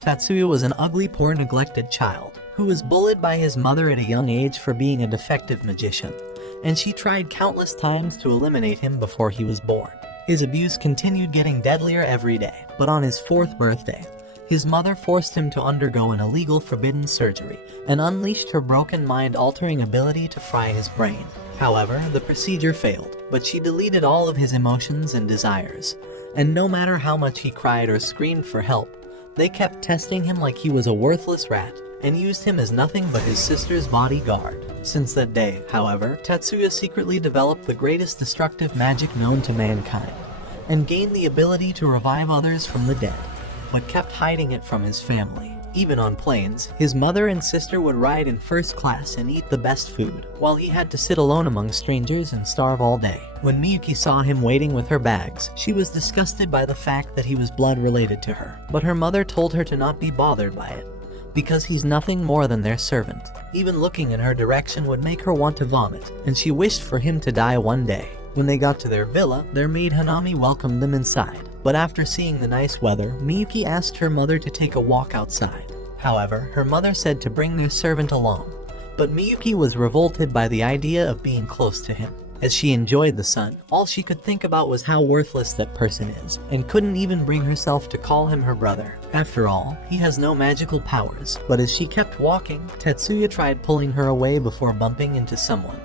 Tatsuya was an ugly, poor, neglected child who was bullied by his mother at a young age for being a defective magician, and she tried countless times to eliminate him before he was born. His abuse continued getting deadlier every day, but on his 4th birthday, his mother forced him to undergo an illegal forbidden surgery and unleashed her broken mind-altering ability to fry his brain. However, the procedure failed, but she deleted all of his emotions and desires, and no matter how much he cried or screamed for help, they kept testing him like he was a worthless rat and used him as nothing but his sister's bodyguard. Since that day, however, Tatsuya secretly developed the greatest destructive magic known to mankind and gained the ability to revive others from the dead, but kept hiding it from his family. Even on planes, his mother and sister would ride in first class and eat the best food, while he had to sit alone among strangers and starve all day. When Miyuki saw him waiting with her bags, she was disgusted by the fact that he was blood related to her, but her mother told her to not be bothered by it, because he's nothing more than their servant. Even looking in her direction would make her want to vomit, and she wished for him to die one day. When they got to their villa, their maid Hanami welcomed them inside. But after seeing the nice weather, Miyuki asked her mother to take a walk outside. However, her mother said to bring their servant along. But Miyuki was revolted by the idea of being close to him. As she enjoyed the sun, all she could think about was how worthless that person is, and couldn't even bring herself to call him her brother. After all, he has no magical powers. But as she kept walking, Tatsuya tried pulling her away before bumping into someone.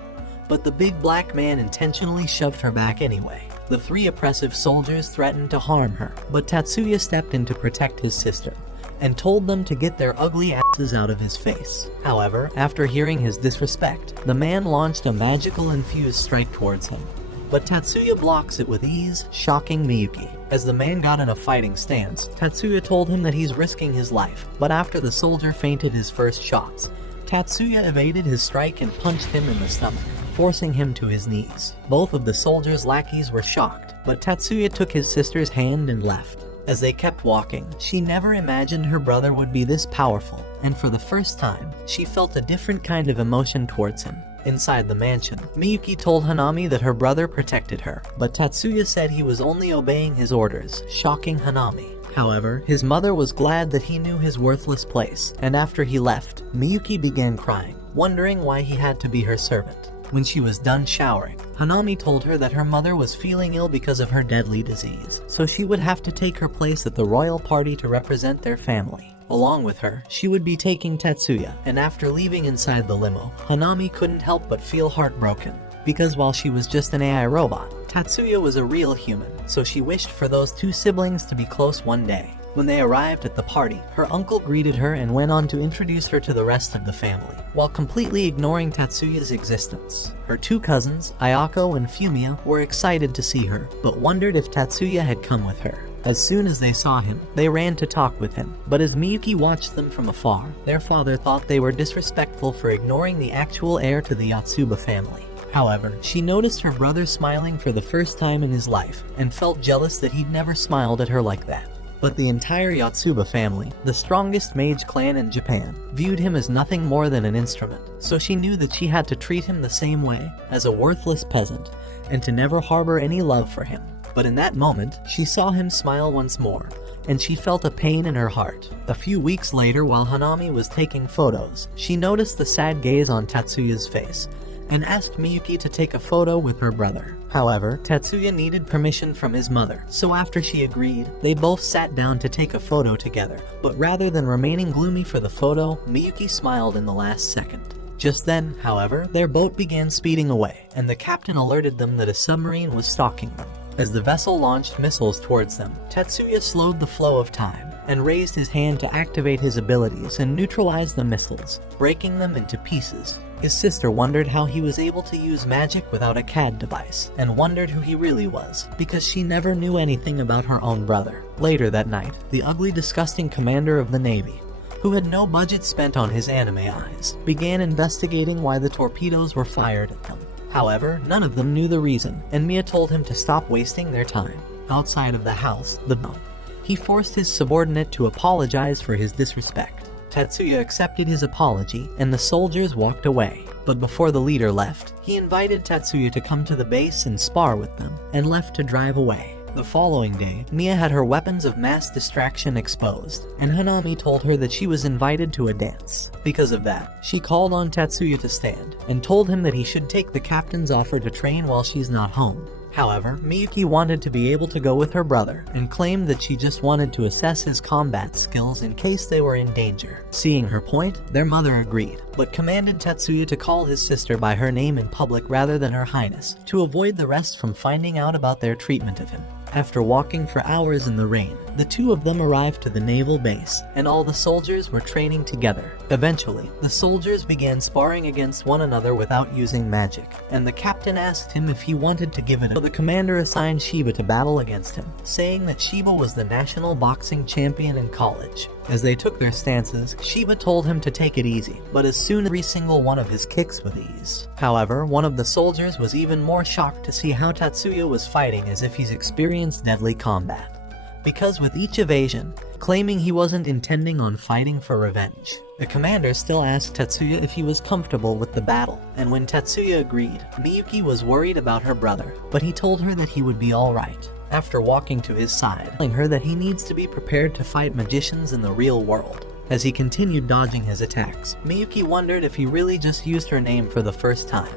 But the big black man intentionally shoved her back anyway. The 3 oppressive soldiers threatened to harm her, but Tatsuya stepped in to protect his sister and told them to get their ugly asses out of his face. However, after hearing his disrespect, the man launched a magical infused strike towards him. But Tatsuya blocks it with ease, shocking Miyuki. As the man got in a fighting stance, Tatsuya told him that he's risking his life, but after the soldier feinted his first shots, Tatsuya evaded his strike and punched him in the stomach, forcing him to his knees. Both of the soldiers' lackeys were shocked, but Tatsuya took his sister's hand and left. As they kept walking, she never imagined her brother would be this powerful, and for the first time, she felt a different kind of emotion towards him. Inside the mansion, Miyuki told Hanami that her brother protected her, but Tatsuya said he was only obeying his orders, shocking Hanami. However, his mother was glad that he knew his worthless place, and after he left, Miyuki began crying, wondering why he had to be her servant. When she was done showering, Hanami told her that her mother was feeling ill because of her deadly disease, so she would have to take her place at the royal party to represent their family. Along with her, she would be taking Tatsuya, and after leaving inside the limo, Hanami couldn't help but feel heartbroken, because while she was just an AI robot, Tatsuya was a real human, so she wished for those 2 siblings to be close one day. When they arrived at the party, her uncle greeted her and went on to introduce her to the rest of the family, while completely ignoring Tatsuya's existence. Her 2 cousins, Ayako and Fumiya, were excited to see her, but wondered if Tatsuya had come with her. As soon as they saw him, they ran to talk with him, but as Miyuki watched them from afar, their father thought they were disrespectful for ignoring the actual heir to the Yotsuba family. However, she noticed her brother smiling for the first time in his life, and felt jealous that he'd never smiled at her like that. But the entire Yotsuba family, the strongest mage clan in Japan, viewed him as nothing more than an instrument, so she knew that she had to treat him the same way, as a worthless peasant, and to never harbor any love for him. But in that moment, she saw him smile once more, and she felt a pain in her heart. A few weeks later, while Hanami was taking photos, she noticed the sad gaze on Tatsuya's face, and asked Miyuki to take a photo with her brother. However, Tatsuya needed permission from his mother, so after she agreed, they both sat down to take a photo together. But rather than remaining gloomy for the photo, Miyuki smiled in the last second. Just then, however, their boat began speeding away, and the captain alerted them that a submarine was stalking them. As the vessel launched missiles towards them, Tatsuya slowed the flow of time, and raised his hand to activate his abilities and neutralize the missiles, breaking them into pieces. His sister wondered how he was able to use magic without a CAD device, and wondered who he really was, because she never knew anything about her own brother. Later that night, the ugly, disgusting commander of the Navy, who had no budget spent on his anime eyes, began investigating why the torpedoes were fired at them. However, none of them knew the reason, and Mia told him to stop wasting their time. Outside of the house, he forced his subordinate to apologize for his disrespect. Tatsuya accepted his apology, and the soldiers walked away. But before the leader left, he invited Tatsuya to come to the base and spar with them, and left to drive away. The following day, Mia had her weapons of mass distraction exposed, and Hanami told her that she was invited to a dance. Because of that, she called on Tatsuya to stand, and told him that he should take the captain's offer to train while she's not home. However, Miyuki wanted to be able to go with her brother, and claimed that she just wanted to assess his combat skills in case they were in danger. Seeing her point, their mother agreed, but commanded Tatsuya to call his sister by her name in public rather than her highness, to avoid the rest from finding out about their treatment of him. After walking for hours in the rain, the two of them arrived to the naval base, and all the soldiers were training together. Eventually, the soldiers began sparring against one another without using magic, and the captain asked him if he wanted to give it a. So the commander assigned Shiba to battle against him, saying that Shiba was the national boxing champion in college. As they took their stances, Shiba told him to take it easy, but as soon as every single one of his kicks with ease. However, one of the soldiers was even more shocked to see how Tatsuya was fighting as if he's experienced deadly combat. Because with each evasion, claiming he wasn't intending on fighting for revenge. The commander still asked Tatsuya if he was comfortable with the battle, and when Tatsuya agreed, Miyuki was worried about her brother, but he told her that he would be alright. After walking to his side, telling her that he needs to be prepared to fight magicians in the real world. As he continued dodging his attacks, Miyuki wondered if he really just used her name for the first time.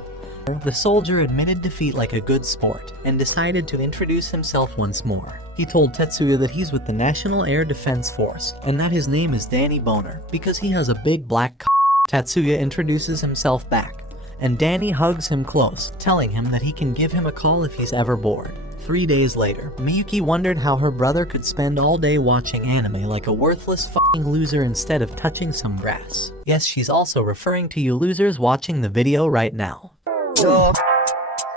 The soldier admitted defeat like a good sport, and decided to introduce himself once more. He told Tetsuya that he's with the National Air Defense Force, and that his name is Danny Boner, because he has a big black Tatsuya introduces himself back, and Danny hugs him close, telling him that he can give him a call if he's ever bored. 3 days later, Miyuki wondered how her brother could spend all day watching anime like a worthless fucking loser instead of touching some grass. Yes, she's also referring to you losers watching the video right now. So,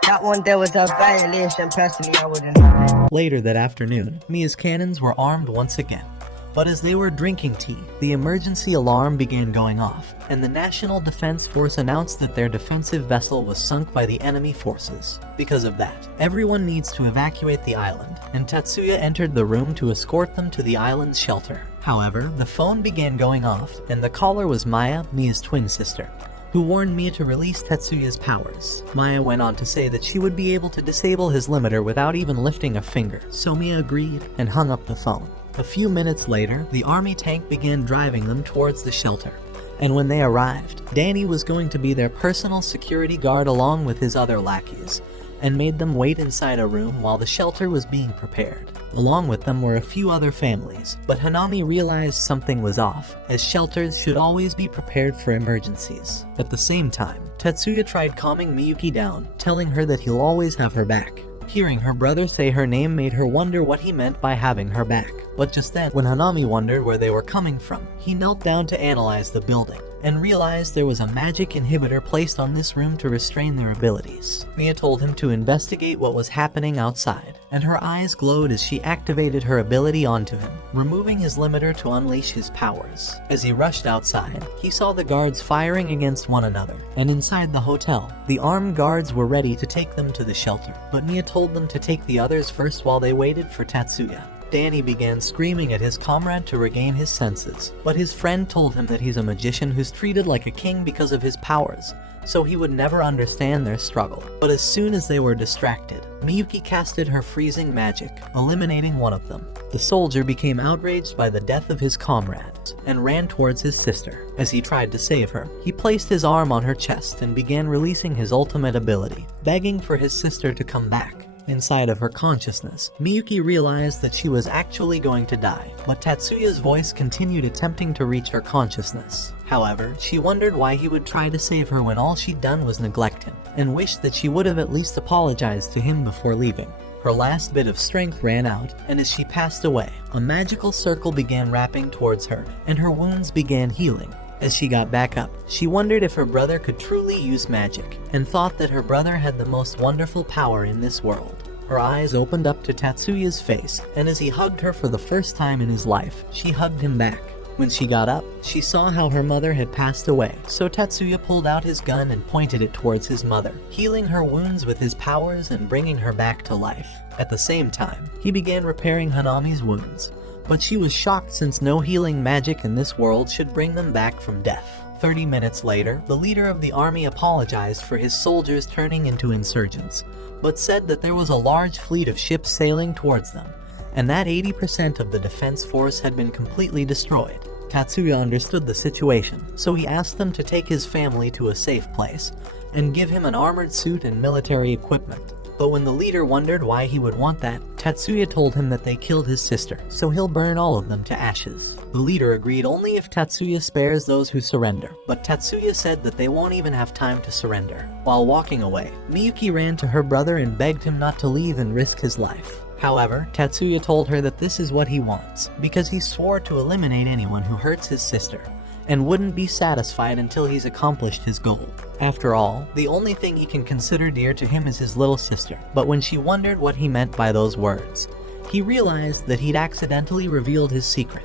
that one there was a violation, personally I wouldn't. Later that afternoon, Mia's cannons were armed once again. But as they were drinking tea, the emergency alarm began going off, and the National Defense Force announced that their defensive vessel was sunk by the enemy forces. Because of that, everyone needs to evacuate the island, and Tatsuya entered the room to escort them to the island's shelter. However, the phone began going off, and the caller was Maya, Mia's twin sister, who warned Mia to release Tetsuya's powers. Maya went on to say that she would be able to disable his limiter without even lifting a finger, so Mia agreed and hung up the phone. A few minutes later, the army tank began driving them towards the shelter, and when they arrived, Danny was going to be their personal security guard along with his other lackeys, and made them wait inside a room while the shelter was being prepared. Along with them were a few other families, but Hanami realized something was off, as shelters should always be prepared for emergencies. At the same time, Tetsuya tried calming Miyuki down, telling her that he'll always have her back. Hearing her brother say her name made her wonder what he meant by having her back. But just then, when Hanami wondered where they were coming from, he knelt down to analyze the building, and realized there was a magic inhibitor placed on this room to restrain their abilities. Mia told him to investigate what was happening outside, and her eyes glowed as she activated her ability onto him, removing his limiter to unleash his powers. As he rushed outside, he saw the guards firing against one another, and inside the hotel, the armed guards were ready to take them to the shelter, but Mia told them to take the others first while they waited for Tatsuya. Danny began screaming at his comrade to regain his senses, but his friend told him that he's a magician who's treated like a king because of his powers, so he would never understand their struggle. But as soon as they were distracted, Miyuki casted her freezing magic, eliminating one of them. The soldier became outraged by the death of his comrades, and ran towards his sister. As he tried to save her, he placed his arm on her chest and began releasing his ultimate ability, begging for his sister to come back. Inside of her consciousness, Miyuki realized that she was actually going to die, but Tatsuya's voice continued attempting to reach her consciousness. However, she wondered why he would try to save her when all she'd done was neglect him, and wished that she would have at least apologized to him before leaving. Her last bit of strength ran out, and as she passed away, a magical circle began wrapping towards her, and her wounds began healing. As she got back up, she wondered if her brother could truly use magic, and thought that her brother had the most wonderful power in this world. Her eyes opened up to Tatsuya's face, and as he hugged her for the first time in his life, she hugged him back. When she got up, she saw how her mother had passed away, so Tatsuya pulled out his gun and pointed it towards his mother, healing her wounds with his powers and bringing her back to life. At the same time, he began repairing Hanami's wounds, but she was shocked since no healing magic in this world should bring them back from death. 30 minutes later, the leader of the army apologized for his soldiers turning into insurgents, but said that there was a large fleet of ships sailing towards them, and that 80% of the defense force had been completely destroyed. Tatsuya understood the situation, so he asked them to take his family to a safe place and give him an armored suit and military equipment. But when the leader wondered why he would want that, Tatsuya told him that they killed his sister, so he'll burn all of them to ashes. The leader agreed only if Tatsuya spares those who surrender, but Tatsuya said that they won't even have time to surrender. While walking away, Miyuki ran to her brother and begged him not to leave and risk his life. However, Tatsuya told her that this is what he wants, because he swore to eliminate anyone who hurts his sister, and wouldn't be satisfied until he's accomplished his goal. After all, the only thing he can consider dear to him is his little sister. But when she wondered what he meant by those words, he realized that he'd accidentally revealed his secret,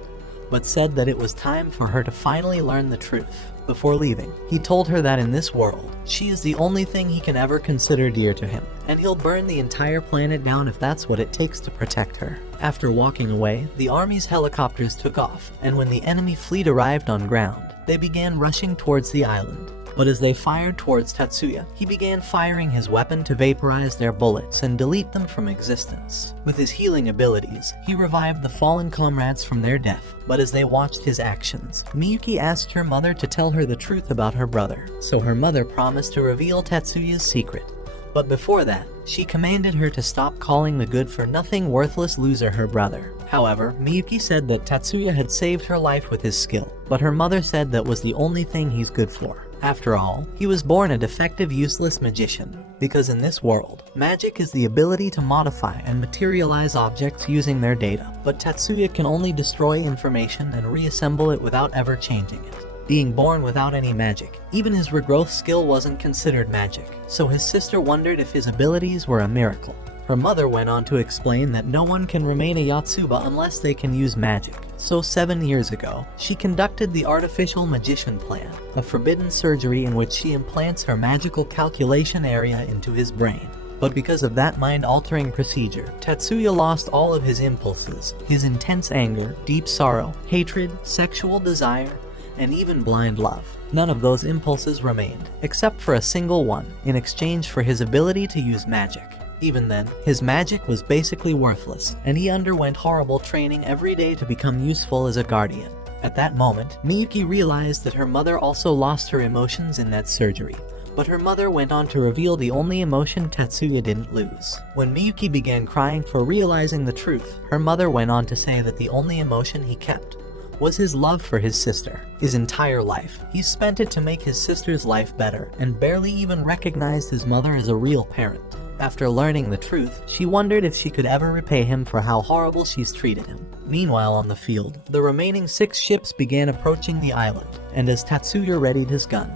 but said that it was time for her to finally learn the truth. Before leaving, he told her that in this world, she is the only thing he can ever consider dear to him, and he'll burn the entire planet down if that's what it takes to protect her. After walking away, the army's helicopters took off, and when the enemy fleet arrived on ground, they began rushing towards the island. But as they fired towards Tatsuya, he began firing his weapon to vaporize their bullets and delete them from existence. With his healing abilities, he revived the fallen comrades from their death. But as they watched his actions, Miyuki asked her mother to tell her the truth about her brother, so her mother promised to reveal Tatsuya's secret. But before that, she commanded her to stop calling the good-for-nothing worthless loser her brother. However, Miyuki said that Tatsuya had saved her life with his skill, but her mother said that was the only thing he's good for. After all, he was born a defective, useless magician, because in this world, magic is the ability to modify and materialize objects using their data, but Tatsuya can only destroy information and reassemble it without ever changing it. Being born without any magic, even his regrowth skill wasn't considered magic, so his sister wondered if his abilities were a miracle. Her mother went on to explain that no one can remain a Yotsuba unless they can use magic. So 7 years ago, she conducted the artificial magician plan, a forbidden surgery in which she implants her magical calculation area into his brain. But because of that mind-altering procedure, Tatsuya lost all of his impulses, his intense anger, deep sorrow, hatred, sexual desire, and even blind love. None of those impulses remained, except for a single one, in exchange for his ability to use magic. Even then, his magic was basically worthless, and he underwent horrible training every day to become useful as a guardian. At that moment, Miyuki realized that her mother also lost her emotions in that surgery, but her mother went on to reveal the only emotion Tatsuya didn't lose. When Miyuki began crying for realizing the truth, her mother went on to say that the only emotion he kept was his love for his sister. His entire life, he spent it to make his sister's life better, and barely even recognized his mother as a real parent. After learning the truth, she wondered if she could ever repay him for how horrible she's treated him. Meanwhile on the field, the remaining 6 ships began approaching the island, and as Tatsuya readied his gun,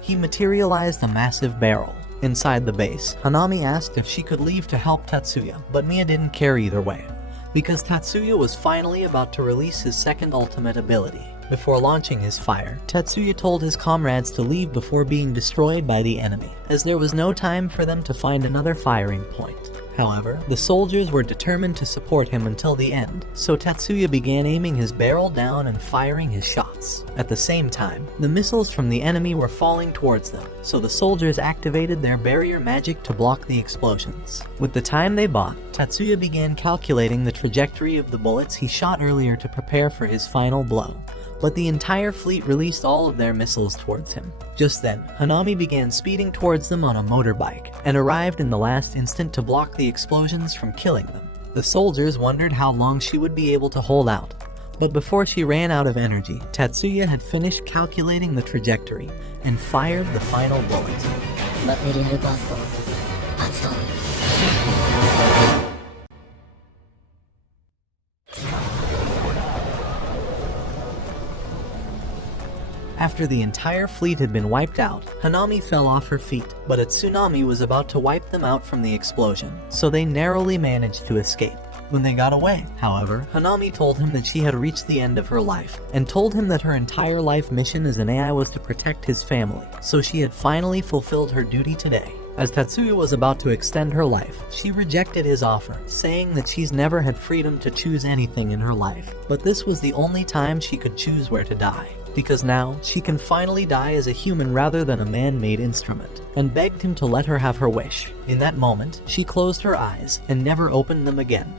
he materialized a massive barrel. Inside the base, Hanami asked if she could leave to help Tatsuya, but Mia didn't care either way, because Tatsuya was finally about to release his second ultimate ability. Before launching his fire, Tatsuya told his comrades to leave before being destroyed by the enemy, as there was no time for them to find another firing point. However, the soldiers were determined to support him until the end, so Tatsuya began aiming his barrel down and firing his shots. At the same time, the missiles from the enemy were falling towards them, so the soldiers activated their barrier magic to block the explosions. With the time they bought, Tatsuya began calculating the trajectory of the bullets he shot earlier to prepare for his final blow. But the entire fleet released all of their missiles towards him. Just then, Hanami began speeding towards them on a motorbike, and arrived in the last instant to block the explosions from killing them. The soldiers wondered how long she would be able to hold out, but before she ran out of energy, Tatsuya had finished calculating the trajectory, and fired the final bullet. After the entire fleet had been wiped out, Hanami fell off her feet, but a tsunami was about to wipe them out from the explosion, so they narrowly managed to escape. When they got away, however, Hanami told him that she had reached the end of her life, and told him that her entire life mission as an AI was to protect his family, so she had finally fulfilled her duty today. As Tatsuya was about to extend her life, she rejected his offer, saying that she's never had freedom to choose anything in her life, but this was the only time she could choose where to die, because now she can finally die as a human rather than a man-made instrument, and begged him to let her have her wish. In that moment, she closed her eyes and never opened them again.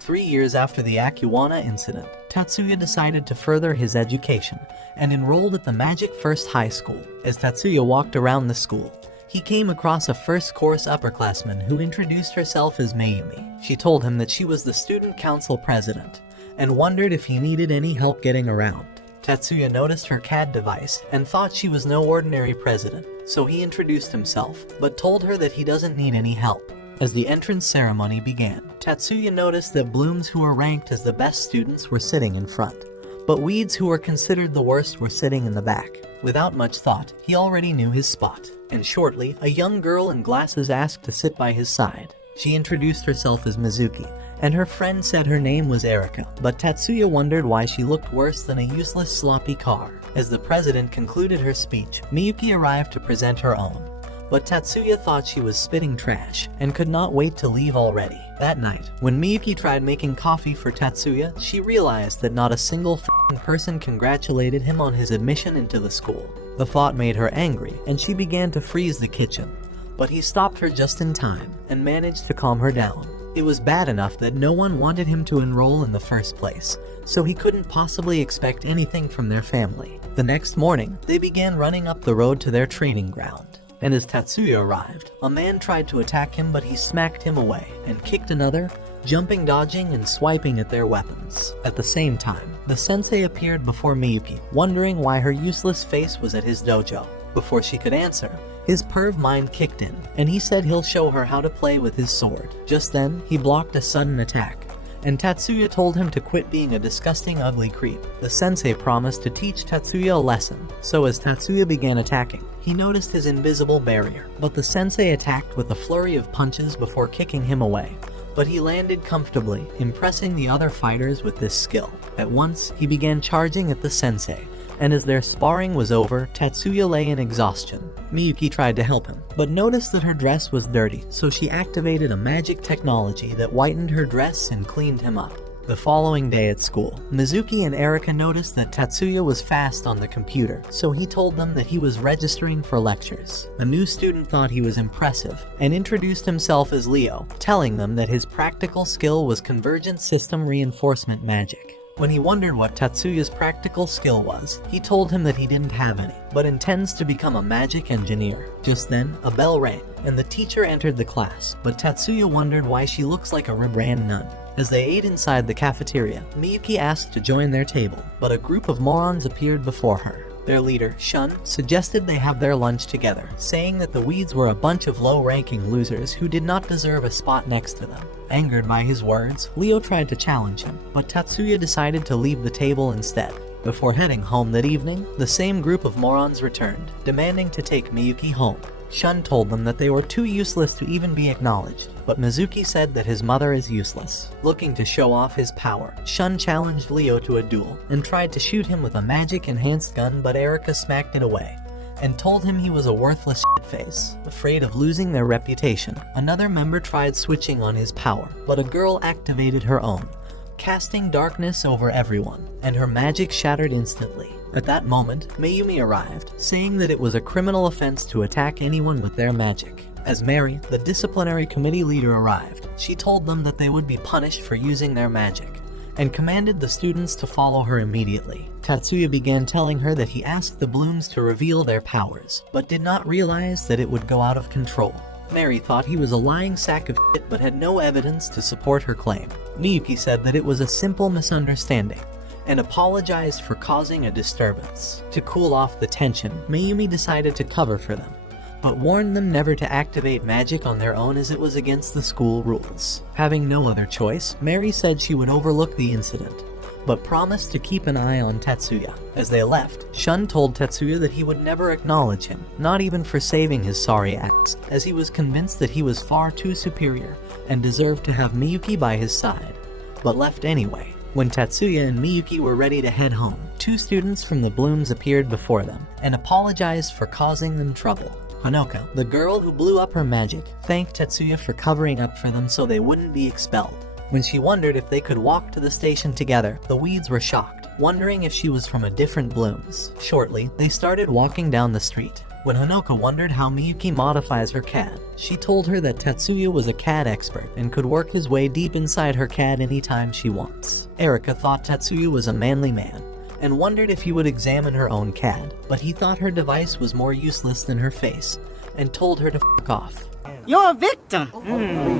3 years after the Akiwana incident, Tatsuya decided to further his education and enrolled at the Magic First High School. As Tatsuya walked around the school, he came across a first-course upperclassman who introduced herself as Mayumi. She told him that she was the student council president and wondered if he needed any help getting around. Tatsuya noticed her CAD device and thought she was no ordinary president, so he introduced himself, but told her that he doesn't need any help. As the entrance ceremony began, Tatsuya noticed that blooms who were ranked as the best students were sitting in front, but weeds who were considered the worst were sitting in the back. Without much thought, he already knew his spot, and shortly, a young girl in glasses asked to sit by his side. She introduced herself as Mizuki, and her friend said her name was Erika, but Tatsuya wondered why she looked worse than a useless sloppy car. As the president concluded her speech, Miyuki arrived to present her own, but Tatsuya thought she was spitting trash and could not wait to leave already. That night, when Miyuki tried making coffee for Tatsuya, she realized that not a single person congratulated him on his admission into the school. The thought made her angry, and she began to freeze the kitchen, but he stopped her just in time and managed to calm her down. It was bad enough that no one wanted him to enroll in the first place, so he couldn't possibly expect anything from their family. The next morning, they began running up the road to their training ground. And as Tatsuya arrived, a man tried to attack him, but he smacked him away and kicked another, jumping, dodging, and swiping at their weapons. At the same time, the sensei appeared before Miyuki, wondering why her useless face was at his dojo. Before she could answer, his perv mind kicked in, and he said he'll show her how to play with his sword. Just then, he blocked a sudden attack, and Tatsuya told him to quit being a disgusting, ugly creep. The sensei promised to teach Tatsuya a lesson, so as Tatsuya began attacking, he noticed his invisible barrier, but the sensei attacked with a flurry of punches before kicking him away. But he landed comfortably, impressing the other fighters with this skill. At once, he began charging at the sensei, and as their sparring was over, Tatsuya lay in exhaustion. Miyuki tried to help him, but noticed that her dress was dirty, so she activated a magic technology that whitened her dress and cleaned him up. The following day at school, Mizuki and Erika noticed that Tatsuya was fast on the computer, so he told them that he was registering for lectures. A new student thought he was impressive and introduced himself as Leo, telling them that his practical skill was convergent system reinforcement magic. When he wondered what Tatsuya's practical skill was, he told him that he didn't have any, but intends to become a magic engineer. Just then, a bell rang, and the teacher entered the class, but Tatsuya wondered why she looks like a rebrand nun. As they ate inside the cafeteria, Miyuki asked to join their table, but a group of morons appeared before her. Their leader, Shun, suggested they have their lunch together, saying that the weeds were a bunch of low-ranking losers who did not deserve a spot next to them. Angered by his words, Leo tried to challenge him, but Tatsuya decided to leave the table instead. Before heading home that evening, the same group of morons returned, demanding to take Miyuki home. Shun told them that they were too useless to even be acknowledged, but Mizuki said that his mother is useless. Looking to show off his power, Shun challenged Leo to a duel and tried to shoot him with a magic-enhanced gun, but Erika smacked it away and told him he was a worthless shitface. Afraid of losing their reputation, another member tried switching on his power, but a girl activated her own, casting darkness over everyone, and her magic shattered instantly. At that moment, Mayumi arrived, saying that it was a criminal offense to attack anyone with their magic. As Mary, the disciplinary committee leader, arrived, she told them that they would be punished for using their magic, and commanded the students to follow her immediately. Tatsuya began telling her that he asked the blooms to reveal their powers, but did not realize that it would go out of control. Mary thought he was a lying sack of shit but had no evidence to support her claim. Miyuki said that it was a simple misunderstanding, and apologized for causing a disturbance. To cool off the tension, Mayumi decided to cover for them, but warned them never to activate magic on their own as it was against the school rules. Having no other choice, Mary said she would overlook the incident, but promised to keep an eye on Tatsuya. As they left, Shun told Tatsuya that he would never acknowledge him, not even for saving his sorry acts, as he was convinced that he was far too superior and deserved to have Miyuki by his side, but left anyway. When Tatsuya and Miyuki were ready to head home, two students from the blooms appeared before them and apologized for causing them trouble. Honoka, the girl who blew up her magic, thanked Tetsuya for covering up for them so they wouldn't be expelled. When she wondered if they could walk to the station together, the weeds were shocked, wondering if she was from a different blooms. Shortly, they started walking down the street. When Honoka wondered how Miyuki modifies her CAD, she told her that Tetsuya was a CAD expert and could work his way deep inside her CAD anytime she wants. Erika thought Tetsuya was a manly man, and wondered if he would examine her own CAD, but he thought her device was more useless than her face, and told her to f*** off. You're a victim!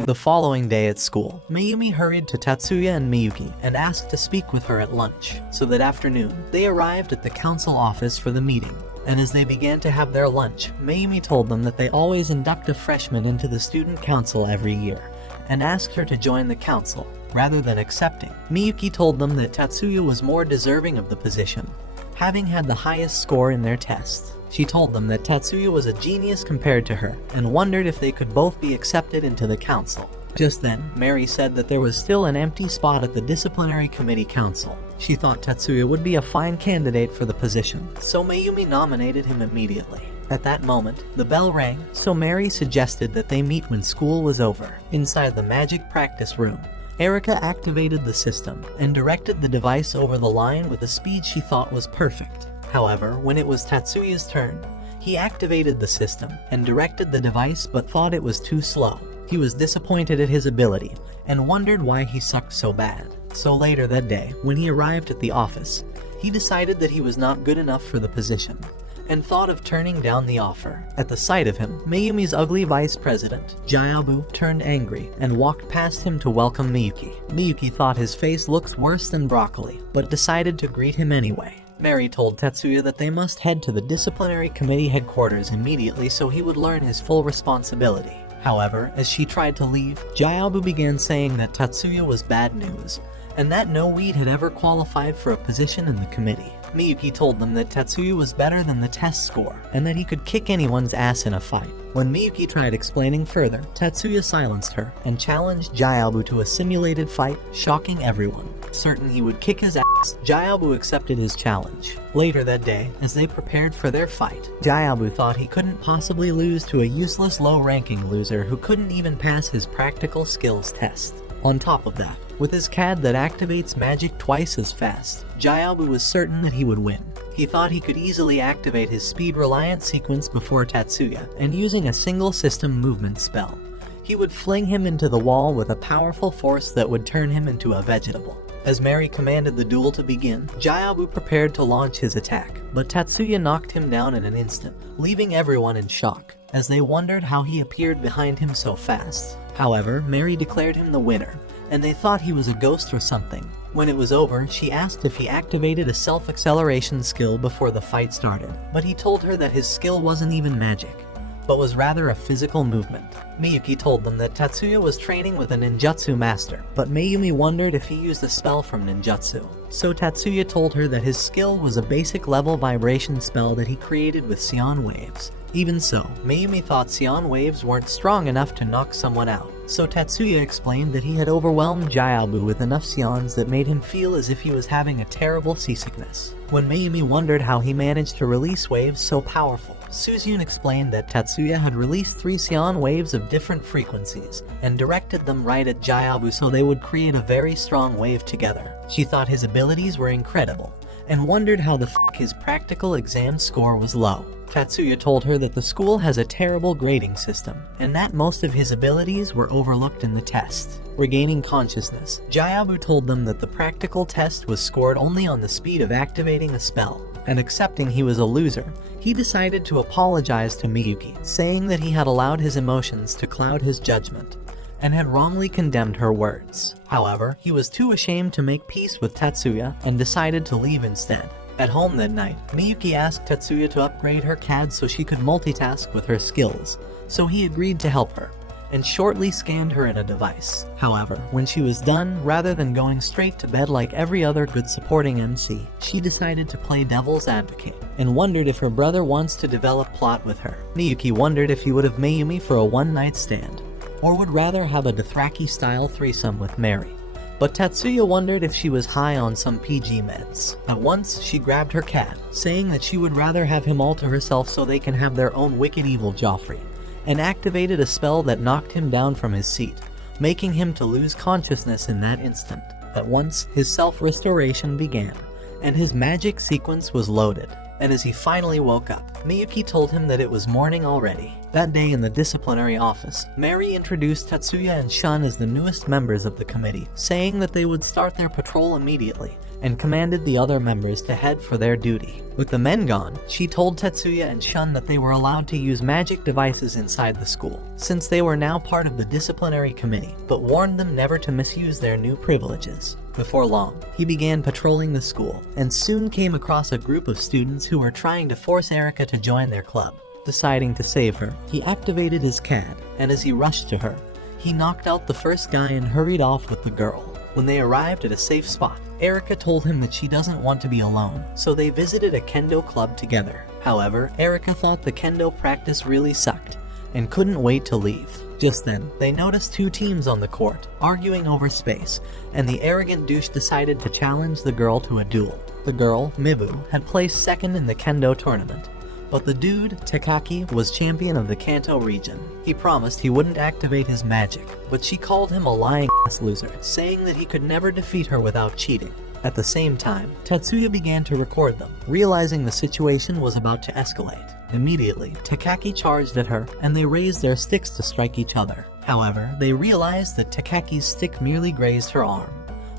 The following day at school, Mayumi hurried to Tatsuya and Miyuki and asked to speak with her at lunch. So that afternoon, they arrived at the council office for the meeting. And as they began to have their lunch, Mayumi told them that they always induct a freshman into the student council every year, and asked her to join the council, rather than accepting. Miyuki told them that Tatsuya was more deserving of the position, having had the highest score in their test. She told them that Tatsuya was a genius compared to her, and wondered if they could both be accepted into the council. Just then, Mary said that there was still an empty spot at the disciplinary committee council. She thought Tatsuya would be a fine candidate for the position, so Mayumi nominated him immediately. At that moment, the bell rang, so Mary suggested that they meet when school was over. Inside the magic practice room, Erika activated the system and directed the device over the line with a speed she thought was perfect. However, when it was Tatsuya's turn, he activated the system and directed the device but thought it was too slow. He was disappointed at his ability and wondered why he sucked so bad. So later that day, when he arrived at the office, he decided that he was not good enough for the position and thought of turning down the offer. At the sight of him, Mayumi's ugly vice president, Jayabu, turned angry and walked past him to welcome Miyuki. Miyuki thought his face looked worse than broccoli, but decided to greet him anyway. Mary told Tetsuya that they must head to the disciplinary committee headquarters immediately so he would learn his full responsibility. However, as she tried to leave, Jayabu began saying that Tetsuya was bad news, and that no weed had ever qualified for a position in the committee. Miyuki told them that Tetsuya was better than the test score, and that he could kick anyone's ass in a fight. When Miyuki tried explaining further, Tetsuya silenced her and challenged Jayabu to a simulated fight, shocking everyone. Certain he would kick his ass, Jayabu accepted his challenge. Later that day, as they prepared for their fight, Jayabu thought he couldn't possibly lose to a useless low-ranking loser who couldn't even pass his practical skills test. On top of that, with his CAD that activates magic twice as fast, Jayabu was certain that he would win. He thought he could easily activate his speed-reliant sequence before Tatsuya, and using a single system movement spell, he would fling him into the wall with a powerful force that would turn him into a vegetable. As Mary commanded the duel to begin, Jayabu prepared to launch his attack, but Tatsuya knocked him down in an instant, leaving everyone in shock, as they wondered how he appeared behind him so fast. However, Mary declared him the winner, and they thought he was a ghost or something. When it was over, she asked if he activated a self-acceleration skill before the fight started, but he told her that his skill wasn't even magic, but was rather a physical movement. Miyuki told them that Tatsuya was training with a ninjutsu master, but Mayumi wondered if he used a spell from ninjutsu. So Tatsuya told her that his skill was a basic level vibration spell that he created with Sion waves. Even so, Mayumi thought Sion waves weren't strong enough to knock someone out, so Tatsuya explained that he had overwhelmed Jayabu with enough Sions that made him feel as if he was having a terrible seasickness. When Mayumi wondered how he managed to release waves so powerful, Suzyun explained that Tatsuya had released 3 Sion waves of different frequencies, and directed them right at Jayabu so they would create a very strong wave together. She thought his abilities were incredible, and wondered how the f*** his practical exam score was low. Tatsuya told her that the school has a terrible grading system, and that most of his abilities were overlooked in the test. Regaining consciousness, Jayabu told them that the practical test was scored only on the speed of activating a spell, and accepting he was a loser, he decided to apologize to Miyuki, saying that he had allowed his emotions to cloud his judgment, and had wrongly condemned her words. However, he was too ashamed to make peace with Tatsuya, and decided to leave instead. At home that night, Miyuki asked Tatsuya to upgrade her CAD so she could multitask with her skills, so he agreed to help her, and shortly scanned her in a device. However, when she was done, rather than going straight to bed like every other good supporting MC, she decided to play devil's advocate, and wondered if her brother wants to develop plot with her. Miyuki wondered if he would have Mayumi for a one-night stand, or would rather have a Dothraki-style threesome with Mary. but Tatsuya wondered if she was high on some PG meds. At once, she grabbed her cat, saying that she would rather have him all to herself so they can have their own wicked evil Joffrey, and activated a spell that knocked him down from his seat, making him to lose consciousness in that instant. At once, his self-restoration began, and his magic sequence was loaded. And as he finally woke up, Miyuki told him that it was morning already. That day in the disciplinary office, Mary introduced Tatsuya and Shun as the newest members of the committee, saying that they would start their patrol immediately, and commanded the other members to head for their duty. With the men gone, she told Tatsuya and Shun that they were allowed to use magic devices inside the school, since they were now part of the disciplinary committee, but warned them never to misuse their new privileges. Before long, he began patrolling the school, and soon came across a group of students who were trying to force Erika to join their club. Deciding to save her, he activated his CAD, and as he rushed to her, he knocked out the first guy and hurried off with the girl. When they arrived at a safe spot, Erika told him that she doesn't want to be alone, so they visited a kendo club together. However, Erika thought the kendo practice really sucked, and couldn't wait to leave. Just then, they noticed two teams on the court, arguing over space, and the arrogant douche decided to challenge the girl to a duel. The girl, Mibu, had placed second in the kendo tournament, but the dude, Takaki, was champion of the Kanto region. He promised he wouldn't activate his magic, but she called him a lying ass loser, saying that he could never defeat her without cheating. At the same time, Tatsuya began to record them, realizing the situation was about to escalate. Immediately, Takaki charged at her, and they raised their sticks to strike each other. However, they realized that Takaki's stick merely grazed her arm,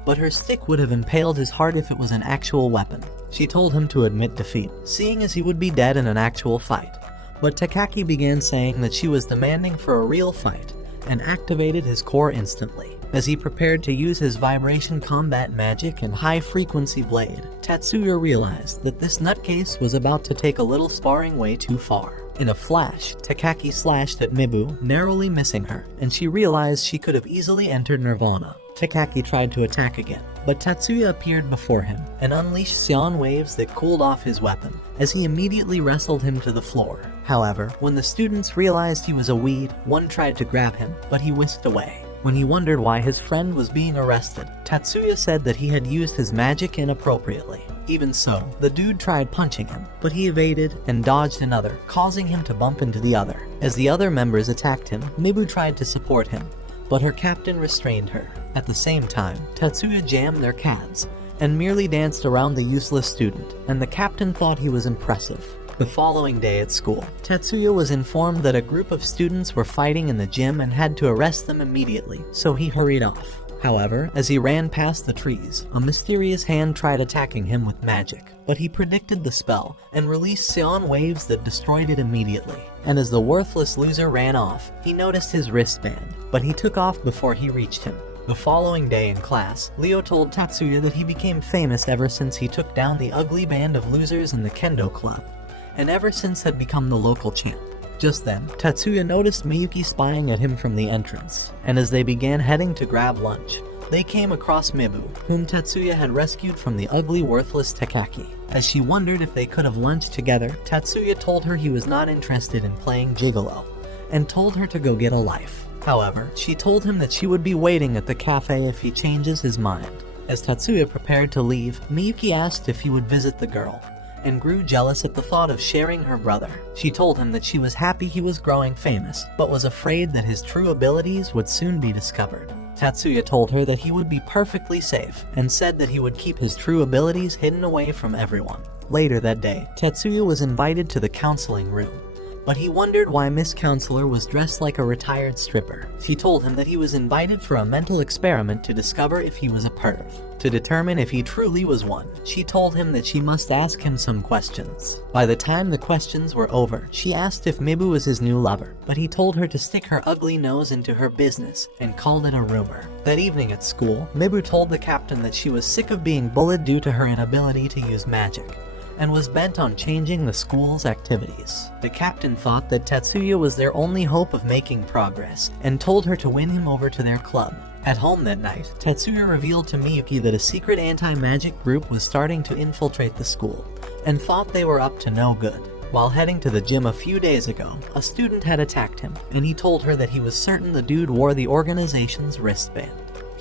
but her stick would have impaled his heart if it was an actual weapon. She told him to admit defeat, seeing as he would be dead in an actual fight. But Takaki began saying that she was demanding for a real fight, and activated his core instantly. As he prepared to use his vibration combat magic and high-frequency blade, Tatsuya realized that this nutcase was about to take a little sparring way too far. In a flash, Takaki slashed at Mibu, narrowly missing her, and she realized she could have easily entered Nirvana. Takaki tried to attack again, but Tatsuya appeared before him and unleashed Sion waves that cooled off his weapon, as he immediately wrestled him to the floor. However, when the students realized he was a weed, one tried to grab him, but he whisked away. When he wondered why his friend was being arrested, Tatsuya said that he had used his magic inappropriately. Even so, the dude tried punching him, but he evaded and dodged another, causing him to bump into the other. As the other members attacked him, Mibu tried to support him, but her captain restrained her. At the same time, Tatsuya jammed their CADs, and merely danced around the useless student, and the captain thought he was impressive. The following day at school, Tatsuya was informed that a group of students were fighting in the gym and had to arrest them immediately, so he hurried off. However, as he ran past the trees, a mysterious hand tried attacking him with magic, but he predicted the spell and released Sion waves that destroyed it immediately. And as the worthless loser ran off, he noticed his wristband, but he took off before he reached him. The following day in class, Leo told Tatsuya that he became famous ever since he took down the ugly band of losers in the kendo club, and ever since had become the local champ. Just then, Tatsuya noticed Miyuki spying at him from the entrance, and as they began heading to grab lunch, they came across Mibu, whom Tatsuya had rescued from the ugly, worthless Takaki. As she wondered if they could have lunched together, Tatsuya told her he was not interested in playing gigolo, and told her to go get a life. However, she told him that she would be waiting at the cafe if he changes his mind. As Tatsuya prepared to leave, Miyuki asked if he would visit the girl, and grew jealous at the thought of sharing her brother. She told him that she was happy he was growing famous, but was afraid that his true abilities would soon be discovered. Tatsuya told her that he would be perfectly safe, and said that he would keep his true abilities hidden away from everyone. Later that day, Tatsuya was invited to the counseling room, but he wondered why Miss Counselor was dressed like a retired stripper. She told him that he was invited for a mental experiment to discover if he was a perv. To determine if he truly was one, she told him that she must ask him some questions. By the time the questions were over, she asked if Mibu was his new lover, but he told her to stick her ugly nose into her business and called it a rumor. That evening at school, Mibu told the captain that she was sick of being bullied due to her inability to use magic, and was bent on changing the school's activities. The captain thought that Tatsuya was their only hope of making progress, and told her to win him over to their club. At home that night, Tatsuya revealed to Miyuki that a secret anti-magic group was starting to infiltrate the school, and thought they were up to no good. While heading to the gym a few days ago, a student had attacked him, and he told her that he was certain the dude wore the organization's wristband.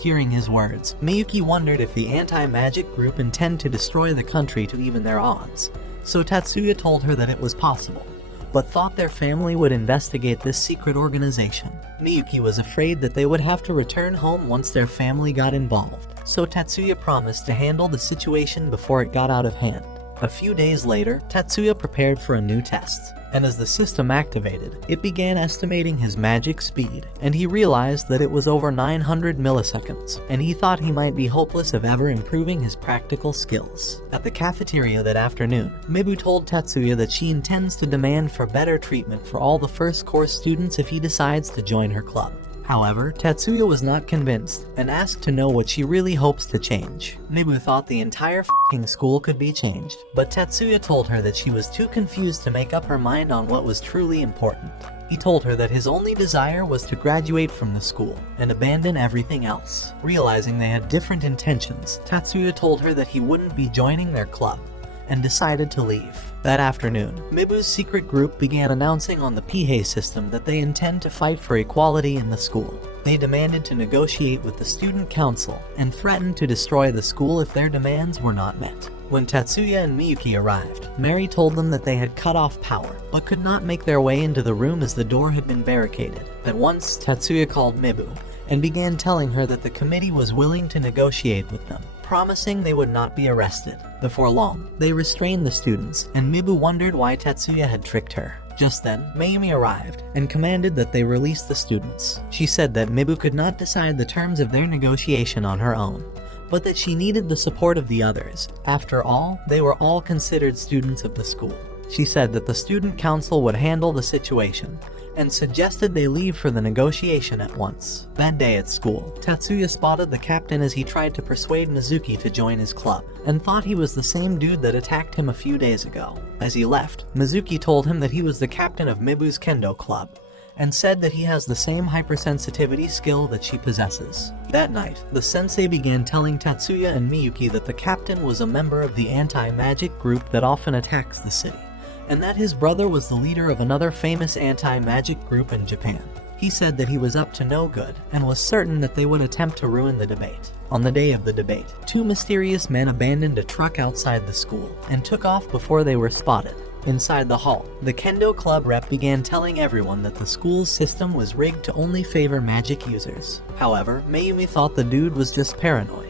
Hearing his words, Miyuki wondered if the anti-magic group intend to destroy the country to even their odds, so Tatsuya told her that it was possible, but thought their family would investigate this secret organization. Miyuki was afraid that they would have to return home once their family got involved, so Tatsuya promised to handle the situation before it got out of hand. A few days later, Tatsuya prepared for a new test, and as the system activated, it began estimating his magic speed, and he realized that it was over 900 milliseconds, and he thought he might be hopeless of ever improving his practical skills. At the cafeteria that afternoon, Mibu told Tatsuya that she intends to demand for better treatment for all the first course students if he decides to join her club. However, Tatsuya was not convinced and asked to know what she really hopes to change. Mibu thought the entire f***ing school could be changed, but Tatsuya told her that she was too confused to make up her mind on what was truly important. He told her that his only desire was to graduate from the school and abandon everything else. Realizing they had different intentions, Tatsuya told her that he wouldn't be joining their club, and decided to leave. That afternoon, Mibu's secret group began announcing on the Pihei system that they intend to fight for equality in the school. They demanded to negotiate with the student council and threatened to destroy the school if their demands were not met. When Tatsuya and Miyuki arrived, Mary told them that they had cut off power, but could not make their way into the room as the door had been barricaded. At once, Tatsuya called Mibu and began telling her that the committee was willing to negotiate with them, promising they would not be arrested. Before long, they restrained the students, and Mibu wondered why Tatsuya had tricked her. Just then, Mayumi arrived and commanded that they release the students. She said that Mibu could not decide the terms of their negotiation on her own, but that she needed the support of the others. After all, they were all considered students of the school. She said that the student council would handle the situation, and suggested they leave for the negotiation at once. That day at school, Tatsuya spotted the captain as he tried to persuade Mizuki to join his club, and thought he was the same dude that attacked him a few days ago. As he left, Mizuki told him that he was the captain of Mibu's kendo club, and said that he has the same hypersensitivity skill that she possesses. That night, the sensei began telling Tatsuya and Miyuki that the captain was a member of the anti-magic group that often attacks the city, and that his brother was the leader of another famous anti-magic group in Japan. He said that he was up to no good, and was certain that they would attempt to ruin the debate. On the day of the debate, two mysterious men abandoned a truck outside the school, and took off before they were spotted. Inside the hall, the kendo club rep began telling everyone that the school's system was rigged to only favor magic users. However, Mayumi thought the dude was just paranoid,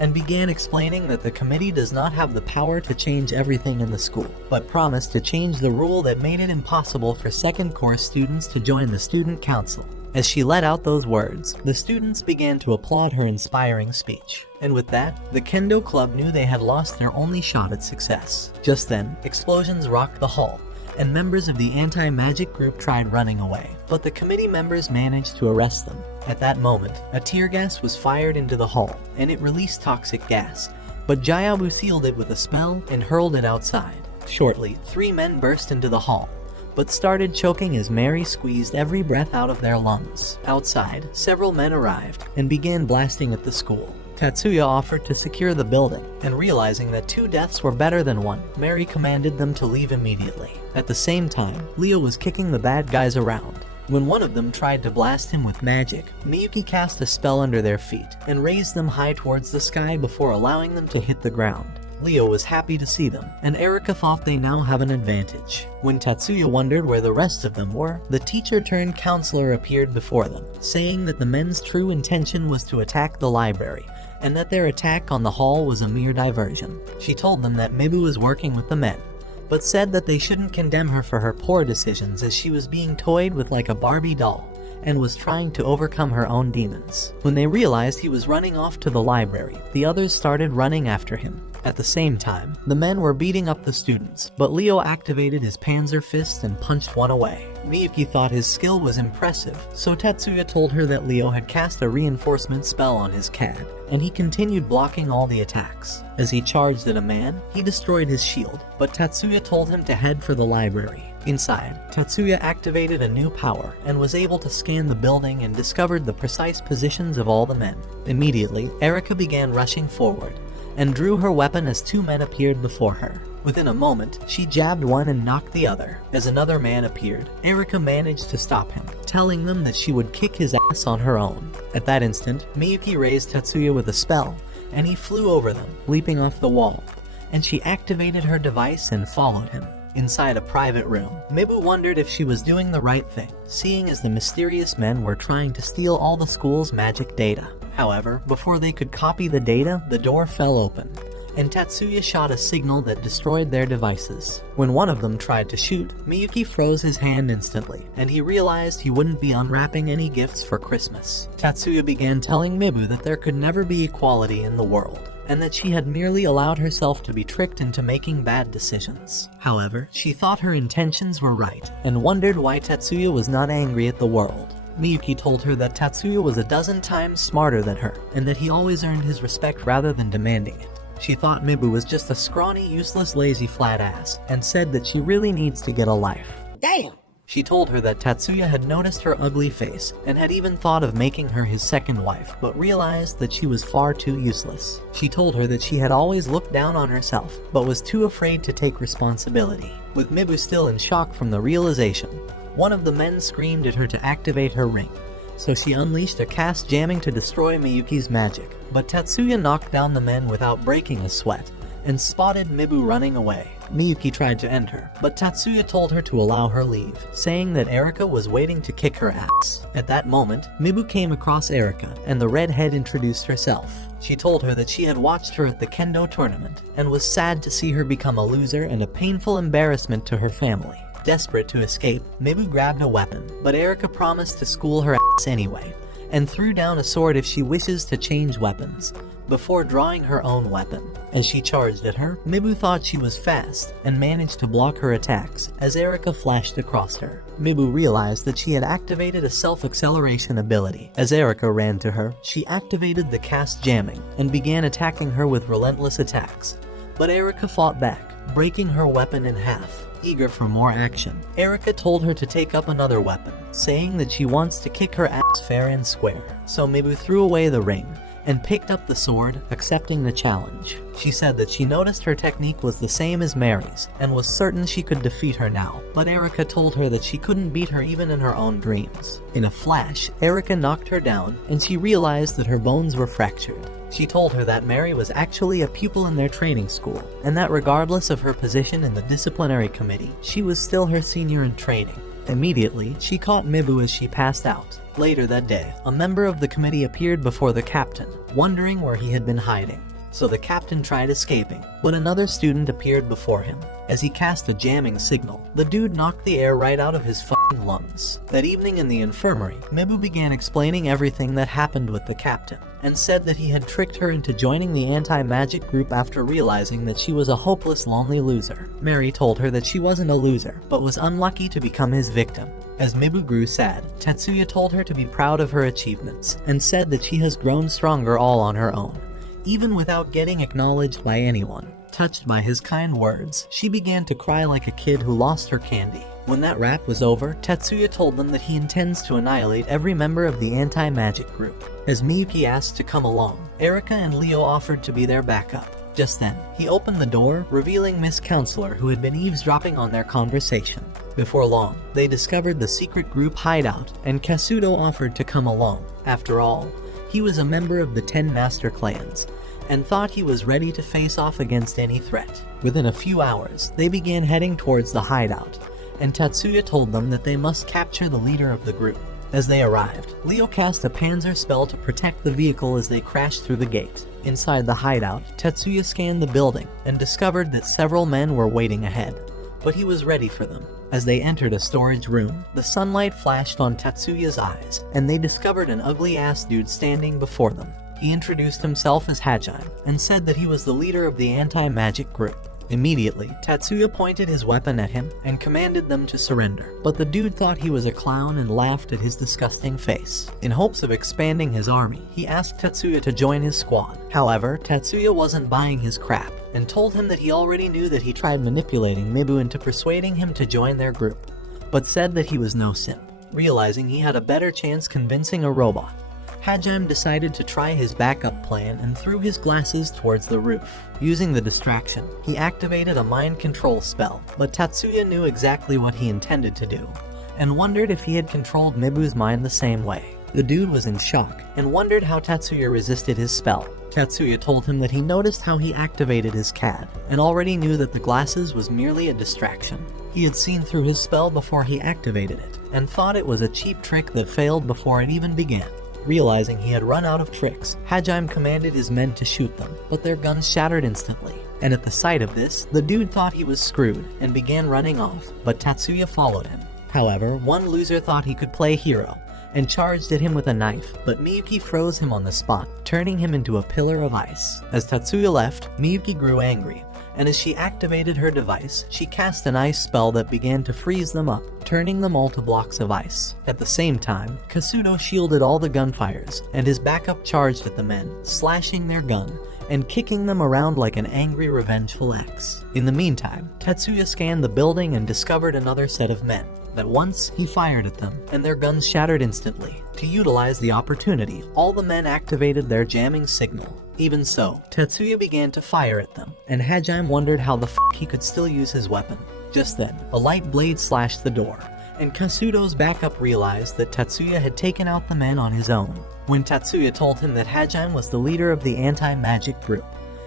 and began explaining that the committee does not have the power to change everything in the school, but promised to change the rule that made it impossible for second course students to join the student council. As she let out those words, the students began to applaud her inspiring speech. And with that, the kendo club knew they had lost their only shot at success. Just then, explosions rocked the hall, and members of the anti-magic group tried running away, but the committee members managed to arrest them. At that moment, a tear gas was fired into the hall, and it released toxic gas, but Jayabu sealed it with a spell and hurled it outside. Shortly, 3 men burst into the hall, but started choking as Mary squeezed every breath out of their lungs. Outside, several men arrived and began blasting at the school. Tatsuya offered to secure the building, and realizing that 2 deaths were better than 1, Mary commanded them to leave immediately. At the same time, Leo was kicking the bad guys around. When one of them tried to blast him with magic, Miyuki cast a spell under their feet and raised them high towards the sky before allowing them to hit the ground. Leo was happy to see them, and Erika thought they now have an advantage. When Tatsuya wondered where the rest of them were, the teacher-turned-counselor appeared before them, saying that the men's true intention was to attack the library, and that their attack on the hall was a mere diversion. She told them that Mibu was working with the men, but said that they shouldn't condemn her for her poor decisions as she was being toyed with like a Barbie doll, and was trying to overcome her own demons. When they realized he was running off to the library, the others started running after him. At the same time, the men were beating up the students, but Leo activated his Panzer Fist and punched one away. Miyuki thought his skill was impressive, so Tatsuya told her that Leo had cast a reinforcement spell on his CAD, and he continued blocking all the attacks. As he charged at a man, he destroyed his shield, but Tatsuya told him to head for the library. Inside, Tatsuya activated a new power and was able to scan the building and discovered the precise positions of all the men. Immediately, Erika began rushing forward, and drew her weapon as 2 men appeared before her. Within a moment, she jabbed one and knocked the other. As another man appeared, Erika managed to stop him, telling them that she would kick his ass on her own. At that instant, Miyuki raised Tetsuya with a spell, and he flew over them, leaping off the wall, and she activated her device and followed him. Inside a private room, Mibu wondered if she was doing the right thing, seeing as the mysterious men were trying to steal all the school's magic data. However, before they could copy the data, the door fell open, and Tetsuya shot a signal that destroyed their devices. When one of them tried to shoot, Miyuki froze his hand instantly, and he realized he wouldn't be unwrapping any gifts for Christmas. Tetsuya began telling Mibu that there could never be equality in the world, and that she had merely allowed herself to be tricked into making bad decisions. However, she thought her intentions were right, and wondered why Tetsuya was not angry at the world. Miyuki told her that Tetsuya was a dozen times smarter than her, and that he always earned his respect rather than demanding it. She thought Mibu was just a scrawny, useless, lazy flat ass, and said that she really needs to get a life. Damn! She told her that Tetsuya had noticed her ugly face, and had even thought of making her his second wife, but realized that she was far too useless. She told her that she had always looked down on herself, but was too afraid to take responsibility. With Mibu still in shock from the realization, one of the men screamed at her to activate her ring, so she unleashed a cast jamming to destroy Miyuki's magic. But Tetsuya knocked down the men without breaking a sweat, and spotted Mibu running away. Miyuki tried to end her, but Tetsuya told her to allow her leave, saying that Erika was waiting to kick her ass. At that moment, Mibu came across Erika, and the redhead introduced herself. She told her that she had watched her at the kendo tournament, and was sad to see her become a loser and a painful embarrassment to her family. Desperate to escape, Mibu grabbed a weapon, but Erika promised to school her ass anyway, and threw down a sword if she wishes to change weapons, before drawing her own weapon. As she charged at her, Mibu thought she was fast, and managed to block her attacks as Erika flashed across her. Mibu realized that she had activated a self-acceleration ability. As Erika ran to her, she activated the cast jamming, and began attacking her with relentless attacks. But Erika fought back, breaking her weapon in half. Eager for more action, Erika told her to take up another weapon, saying that she wants to kick her ass fair and square. So Mibu threw away the ring, and picked up the sword, accepting the challenge. She said that she noticed her technique was the same as Mary's, and was certain she could defeat her now, but Erika told her that she couldn't beat her even in her own dreams. In a flash, Erika knocked her down, and she realized that her bones were fractured. She told her that Mary was actually a pupil in their training school, and that regardless of her position in the disciplinary committee, she was still her senior in training. Immediately, she caught Mibu as she passed out. Later that day, a member of the committee appeared before the captain, wondering where he had been hiding. So the captain tried escaping, but another student appeared before him. As he cast a jamming signal, the dude knocked the air right out of his fucking lungs. That evening in the infirmary, Mibu began explaining everything that happened with the captain, and said that he had tricked her into joining the anti-magic group after realizing that she was a hopeless, lonely loser. Mary told her that she wasn't a loser, but was unlucky to become his victim. As Mibu grew sad, Tetsuya told her to be proud of her achievements, and said that she has grown stronger all on her own, even without getting acknowledged by anyone. Touched by his kind words, she began to cry like a kid who lost her candy. When that rap was over, Tetsuya told them that he intends to annihilate every member of the anti-magic group. As Miyuki asked to come along, Erika and Leo offered to be their backup. Just then, he opened the door, revealing Miss Counselor, who had been eavesdropping on their conversation. Before long, they discovered the secret group hideout, and Kasuto offered to come along. After all, he was a member of the 10 Master Clans, and thought he was ready to face off against any threat. Within a few hours, they began heading towards the hideout, and Tetsuya told them that they must capture the leader of the group. As they arrived, Leo cast a panzer spell to protect the vehicle as they crashed through the gate. Inside the hideout, Tetsuya scanned the building and discovered that several men were waiting ahead, but he was ready for them. As they entered a storage room, the sunlight flashed on Tetsuya's eyes, and they discovered an ugly-ass dude standing before them. He introduced himself as Hajime, and said that he was the leader of the anti-magic group. Immediately, Tetsuya pointed his weapon at him and commanded them to surrender, but the dude thought he was a clown and laughed at his disgusting face. In hopes of expanding his army, he asked Tetsuya to join his squad. However, Tetsuya wasn't buying his crap, and told him that he already knew that he tried manipulating Mibu into persuading him to join their group, but said that he was no simp. Realizing he had a better chance convincing a robot, Hajime decided to try his backup plan and threw his glasses towards the roof. Using the distraction, he activated a mind control spell, but Tatsuya knew exactly what he intended to do, and wondered if he had controlled Mibu's mind the same way. The dude was in shock, and wondered how Tatsuya resisted his spell. Tatsuya told him that he noticed how he activated his CAD, and already knew that the glasses was merely a distraction. He had seen through his spell before he activated it, and thought it was a cheap trick that failed before it even began. Realizing he had run out of tricks, Hajime commanded his men to shoot them, but their guns shattered instantly. And at the sight of this, the dude thought he was screwed, and began running off, but Tatsuya followed him. However, one loser thought he could play hero, and charged at him with a knife, but Miyuki froze him on the spot, turning him into a pillar of ice. As Tatsuya left, Miyuki grew angry, and as she activated her device, she cast an ice spell that began to freeze them up, turning them all to blocks of ice. At the same time, Kasudo shielded all the gunfires, and his backup charged at the men, slashing their gun, and kicking them around like an angry, revengeful ex. In the meantime, Tatsuya scanned the building and discovered another set of men. At once, he fired at them, and their guns shattered instantly. To utilize the opportunity, all the men activated their jamming signal. Even so, Tatsuya began to fire at them, and Hajime wondered how the he could still use his weapon. Just then, a light blade slashed the door, and Kasudo's backup realized that Tatsuya had taken out the men on his own. When Tatsuya told him that Hajime was the leader of the anti-magic group,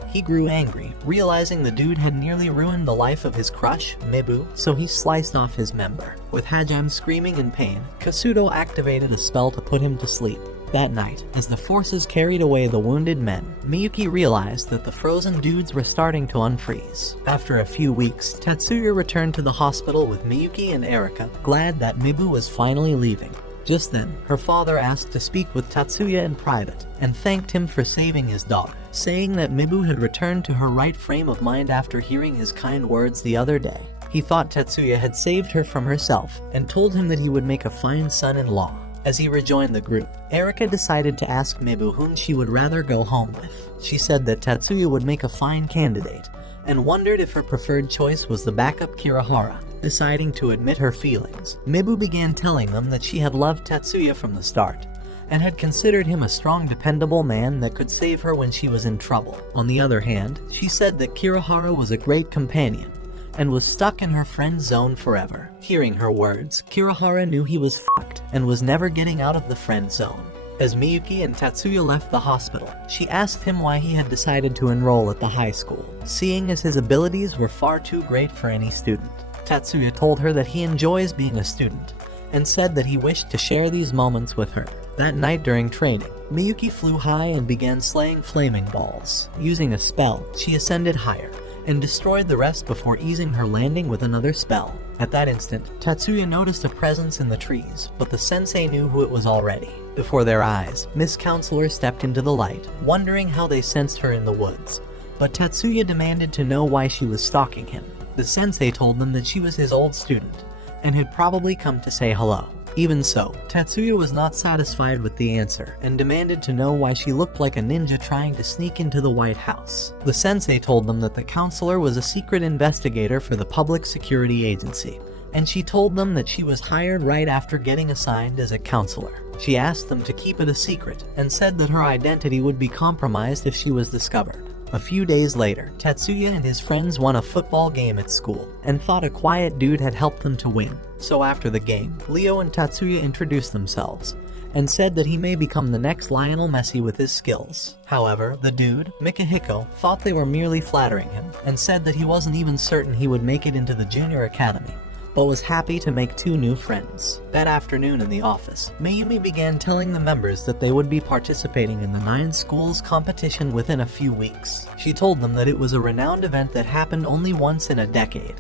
he grew angry, realizing the dude had nearly ruined the life of his crush, Mibu, so he sliced off his member. With Hajime screaming in pain, Kasudo activated a spell to put him to sleep. That night, as the forces carried away the wounded men, Miyuki realized that the frozen dudes were starting to unfreeze. After a few weeks, Tatsuya returned to the hospital with Miyuki and Erika, glad that Mibu was finally leaving. Just then, her father asked to speak with Tatsuya in private, and thanked him for saving his daughter, saying that Mibu had returned to her right frame of mind after hearing his kind words the other day. He thought Tatsuya had saved her from herself, and told him that he would make a fine son-in-law. As he rejoined the group, Erika decided to ask Mibu whom she would rather go home with. She said that Tatsuya would make a fine candidate, and wondered if her preferred choice was the backup Kirihara. Deciding to admit her feelings, Mibu began telling them that she had loved Tatsuya from the start, and had considered him a strong, dependable man that could save her when she was in trouble. On the other hand, she said that Kirihara was a great companion, and was stuck in her friend zone forever. Hearing her words, Kirihara knew he was fucked, and was never getting out of the friend zone. As Miyuki and Tatsuya left the hospital, she asked him why he had decided to enroll at the high school, seeing as his abilities were far too great for any student. Tatsuya told her that he enjoys being a student, and said that he wished to share these moments with her. That night during training, Miyuki flew high and began slaying flaming balls. Using a spell, she ascended higher, and destroyed the rest before easing her landing with another spell. At that instant, Tatsuya noticed a presence in the trees, but the sensei knew who it was already. Before their eyes, Miss Counselor stepped into the light, wondering how they sensed her in the woods, but Tatsuya demanded to know why she was stalking him. The sensei told them that she was his old student, and had probably come to say hello. Even so, Tatsuya was not satisfied with the answer, and demanded to know why she looked like a ninja trying to sneak into the White House. The sensei told them that the counselor was a secret investigator for the Public Security Agency, and she told them that she was hired right after getting assigned as a counselor. She asked them to keep it a secret, and said that her identity would be compromised if she was discovered. A few days later, Tatsuya and his friends won a football game at school, and thought a quiet dude had helped them to win. So after the game, Leo and Tatsuya introduced themselves, and said that he may become the next Lionel Messi with his skills. However, the dude, Mikahiko, thought they were merely flattering him, and said that he wasn't even certain he would make it into the junior academy, but was happy to make 2 new friends. That afternoon in the office, Mayumi began telling the members that they would be participating in the 9 schools competition within a few weeks. She told them that it was a renowned event that happened only once in a decade,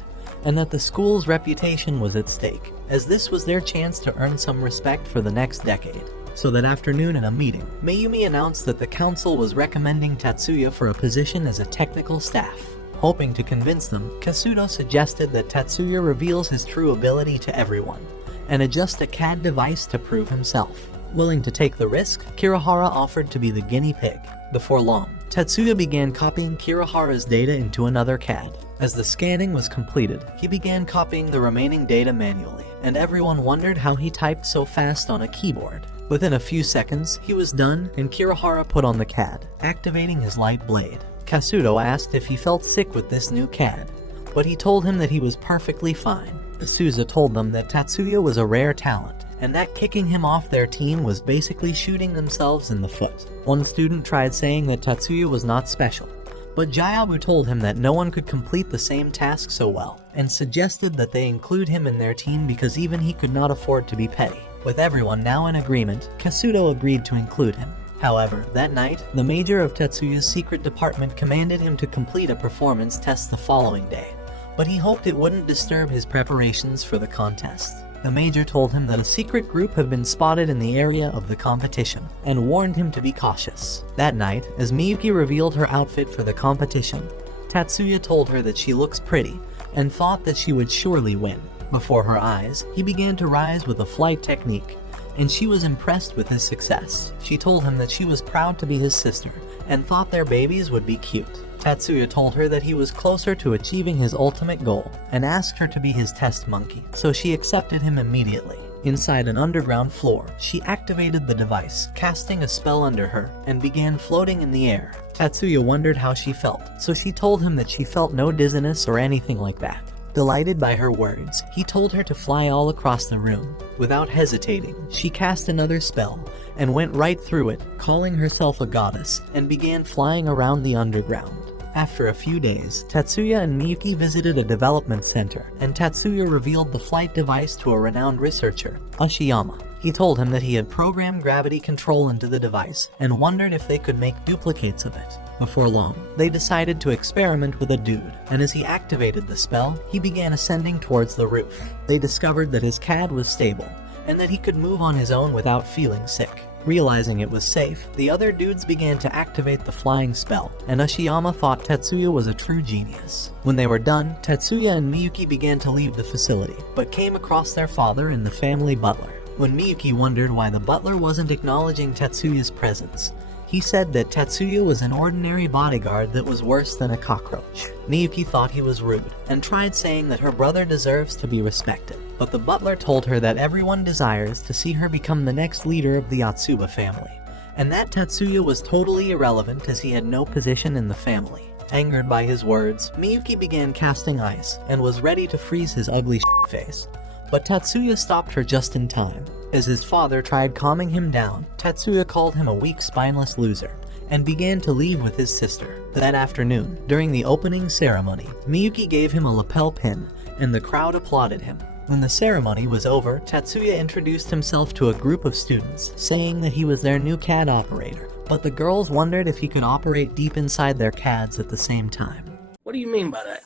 and that the school's reputation was at stake, as this was their chance to earn some respect for the next decade. So that afternoon in a meeting, Mayumi announced that the council was recommending Tatsuya for a position as a technical staff. Hoping to convince them, Kasudo suggested that Tatsuya reveals his true ability to everyone, and adjust a CAD device to prove himself. Willing to take the risk, Kirihara offered to be the guinea pig. Before long, Tatsuya began copying Kirihara's data into another CAD. As the scanning was completed, he began copying the remaining data manually, and everyone wondered how he typed so fast on a keyboard. Within a few seconds, he was done, and Kirihara put on the CAD, activating his light blade. Kasuto asked if he felt sick with this new CAD, but he told him that he was perfectly fine. Asuza told them that Tatsuya was a rare talent, and that kicking him off their team was basically shooting themselves in the foot. One student tried saying that Tatsuya was not special, but Jayabu told him that no one could complete the same task so well, and suggested that they include him in their team because even he could not afford to be petty. With everyone now in agreement, Kasuto agreed to include him. However, that night, the major of Tetsuya's secret department commanded him to complete a performance test the following day, but he hoped it wouldn't disturb his preparations for the contest. The major told him that a secret group had been spotted in the area of the competition, and warned him to be cautious. That night, as Miyuki revealed her outfit for the competition, Tatsuya told her that she looks pretty, and thought that she would surely win. Before her eyes, he began to rise with a flight technique, and she was impressed with his success. She told him that she was proud to be his sister, and thought their babies would be cute. Tatsuya told her that he was closer to achieving his ultimate goal, and asked her to be his test monkey, so she accepted him immediately. Inside an underground floor, she activated the device, casting a spell under her, and began floating in the air. Tatsuya wondered how she felt, so she told him that she felt no dizziness or anything like that. Delighted by her words, he told her to fly all across the room. Without hesitating, she cast another spell, and went right through it, calling herself a goddess, and began flying around the underground. After a few days, Tatsuya and Miyuki visited a development center, and Tatsuya revealed the flight device to a renowned researcher, Ashiyama. He told him that he had programmed gravity control into the device, and wondered if they could make duplicates of it. Before long, they decided to experiment with a dude, and as he activated the spell, he began ascending towards the roof. They discovered that his CAD was stable, and that he could move on his own without feeling sick. Realizing it was safe, the other dudes began to activate the flying spell, and Ashiyama thought Tatsuya was a true genius. When they were done, Tatsuya and Miyuki began to leave the facility, but came across their father and the family butler. When Miyuki wondered why the butler wasn't acknowledging Tatsuya's presence, he said that Tatsuya was an ordinary bodyguard that was worse than a cockroach. Miyuki thought he was rude, and tried saying that her brother deserves to be respected. But the butler told her that everyone desires to see her become the next leader of the Yotsuba family, and that Tatsuya was totally irrelevant as he had no position in the family. Angered by his words, Miyuki began casting ice, and was ready to freeze his ugly face. But Tatsuya stopped her just in time. As his father tried calming him down, Tatsuya called him a weak, spineless loser, and began to leave with his sister. That afternoon, during the opening ceremony, Miyuki gave him a lapel pin, and the crowd applauded him. When the ceremony was over, Tatsuya introduced himself to a group of students, saying that he was their new CAD operator, but the girls wondered if he could operate deep inside their CADs at the same time. What do you mean by that?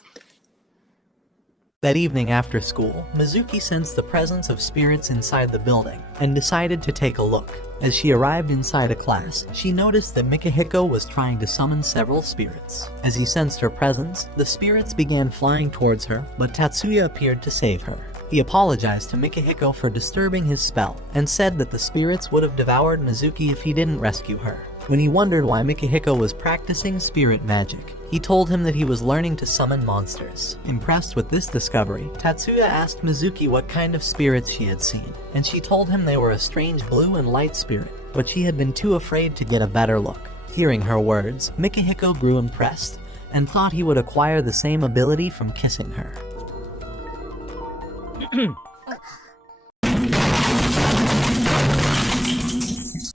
That evening after school, Mizuki sensed the presence of spirits inside the building, and decided to take a look. As she arrived inside a class, she noticed that Mikihiko was trying to summon several spirits. As he sensed her presence, the spirits began flying towards her, but Tatsuya appeared to save her. He apologized to Mikihiko for disturbing his spell, and said that the spirits would have devoured Mizuki if he didn't rescue her. When he wondered why Mikihiko was practicing spirit magic, he told him that he was learning to summon monsters. Impressed with this discovery, Tatsuya asked Mizuki what kind of spirits she had seen, and she told him they were a strange blue and light spirit, but she had been too afraid to get a better look. Hearing her words, Mikihiko grew impressed, and thought he would acquire the same ability from kissing her.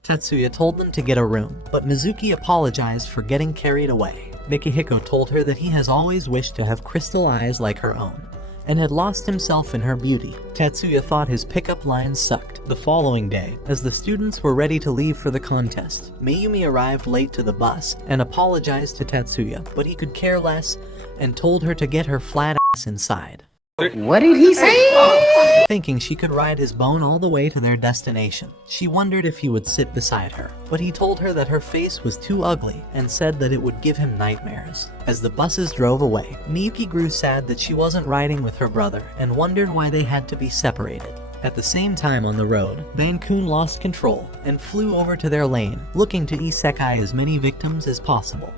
Tatsuya told them to get a room, but Mizuki apologized for getting carried away. Mikihiko told her that he has always wished to have crystal eyes like her own, and had lost himself in her beauty. Tatsuya thought his pickup lines sucked. The following day, as the students were ready to leave for the contest, Mayumi arrived late to the bus and apologized to Tatsuya, but he could care less and told her to get her flat ass inside. What did he say? Thinking she could ride his bone all the way to their destination, she wondered if he would sit beside her, but he told her that her face was too ugly and said that it would give him nightmares. As the buses drove away, Miyuki grew sad that she wasn't riding with her brother and wondered why they had to be separated. At the same time on the road, Van-kun lost control and flew over to their lane, looking to isekai as many victims as possible.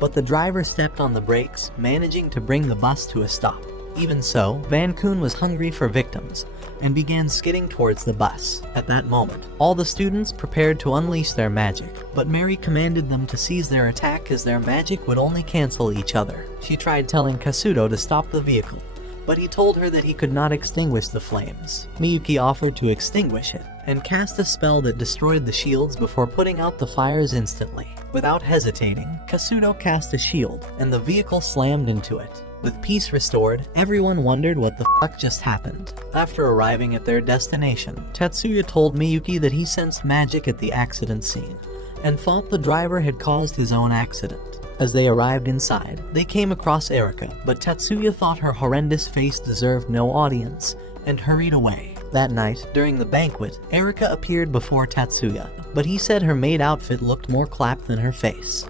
but the driver stepped on the brakes, managing to bring the bus to a stop. Even so, Van Koon was hungry for victims and began skidding towards the bus. At that moment, all the students prepared to unleash their magic, but Mary commanded them to cease their attack as their magic would only cancel each other. She tried telling Kasuto to stop the vehicle, but he told her that he could not extinguish the flames. Miyuki offered to extinguish it and cast a spell that destroyed the shields before putting out the fires instantly. Without hesitating, Kasuto cast a shield and the vehicle slammed into it. With peace restored, everyone wondered what the fuck just happened. After arriving at their destination, Tatsuya told Miyuki that he sensed magic at the accident scene and thought the driver had caused his own accident. As they arrived inside, they came across Erika, but Tatsuya thought her horrendous face deserved no audience and hurried away. That night, during the banquet, Erika appeared before Tatsuya, but he said her maid outfit looked more clapped than her face.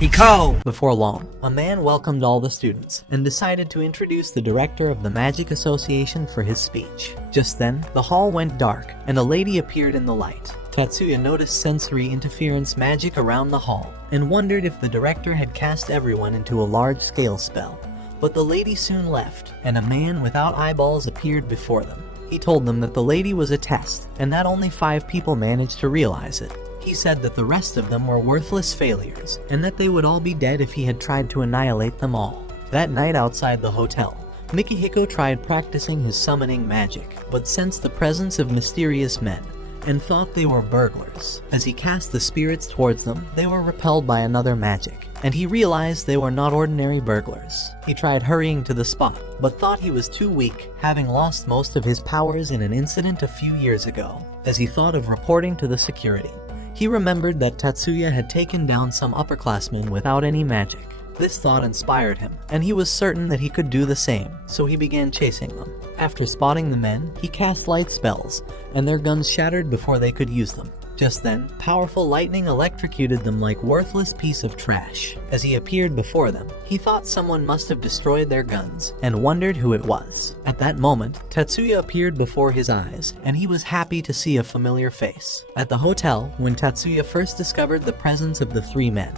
He cold. Before long, a man welcomed all the students and decided to introduce the director of the Magic Association for his speech. Just then, the hall went dark and a lady appeared in the light. Tatsuya noticed sensory interference magic around the hall and wondered if the director had cast everyone into a large-scale spell. But the lady soon left, and a man without eyeballs appeared before them. He told them that the lady was a test, and that only 5 people managed to realize it. He said that the rest of them were worthless failures, and that they would all be dead if he had tried to annihilate them all. That night outside the hotel, Mikihiko tried practicing his summoning magic, but sensed the presence of mysterious men, and thought they were burglars. As he cast the spirits towards them, they were repelled by another magic, and he realized they were not ordinary burglars. He tried hurrying to the spot, but thought he was too weak, having lost most of his powers in an incident a few years ago. As he thought of reporting to the security, he remembered that Tatsuya had taken down some upperclassmen without any magic. This thought inspired him, and he was certain that he could do the same, so he began chasing them. After spotting the men, he cast light spells, and their guns shattered before they could use them. Just then, powerful lightning electrocuted them like worthless piece of trash. As he appeared before them, he thought someone must have destroyed their guns, and wondered who it was. At that moment, Tatsuya appeared before his eyes, and he was happy to see a familiar face. At the hotel, when Tatsuya first discovered the presence of the 3 men,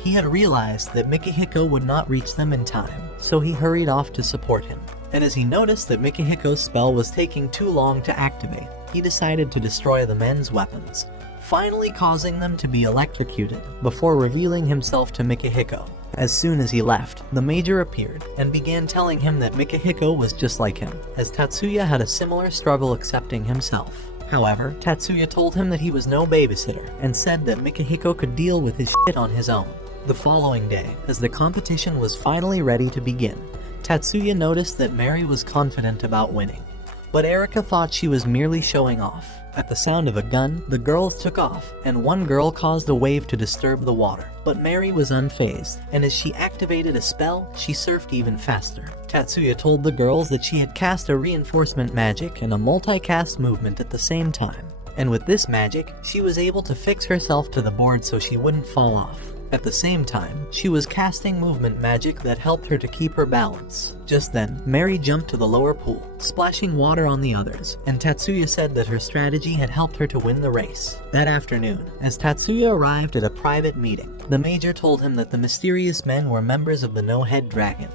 he had realized that Mikihiko would not reach them in time, so he hurried off to support him. And as he noticed that Mikihiko's spell was taking too long to activate, he decided to destroy the men's weapons, finally causing them to be electrocuted, before revealing himself to Mikihiko. As soon as he left, the Major appeared and began telling him that Mikihiko was just like him, as Tatsuya had a similar struggle accepting himself. However, Tatsuya told him that he was no babysitter, and said that Mikihiko could deal with his shit on his own. The following day, as the competition was finally ready to begin, Tatsuya noticed that Mary was confident about winning, but Erika thought she was merely showing off. At the sound of a gun, the girls took off, and one girl caused a wave to disturb the water, but Mary was unfazed, and as she activated a spell, she surfed even faster. Tatsuya told the girls that she had cast a reinforcement magic and a multicast movement at the same time, and with this magic, she was able to fix herself to the board so she wouldn't fall off. At the same time, she was casting movement magic that helped her to keep her balance. Just then, Mary jumped to the lower pool, splashing water on the others, and Tatsuya said that her strategy had helped her to win the race. That afternoon, as Tatsuya arrived at a private meeting, the Major told him that the mysterious men were members of the No-Head Dragon,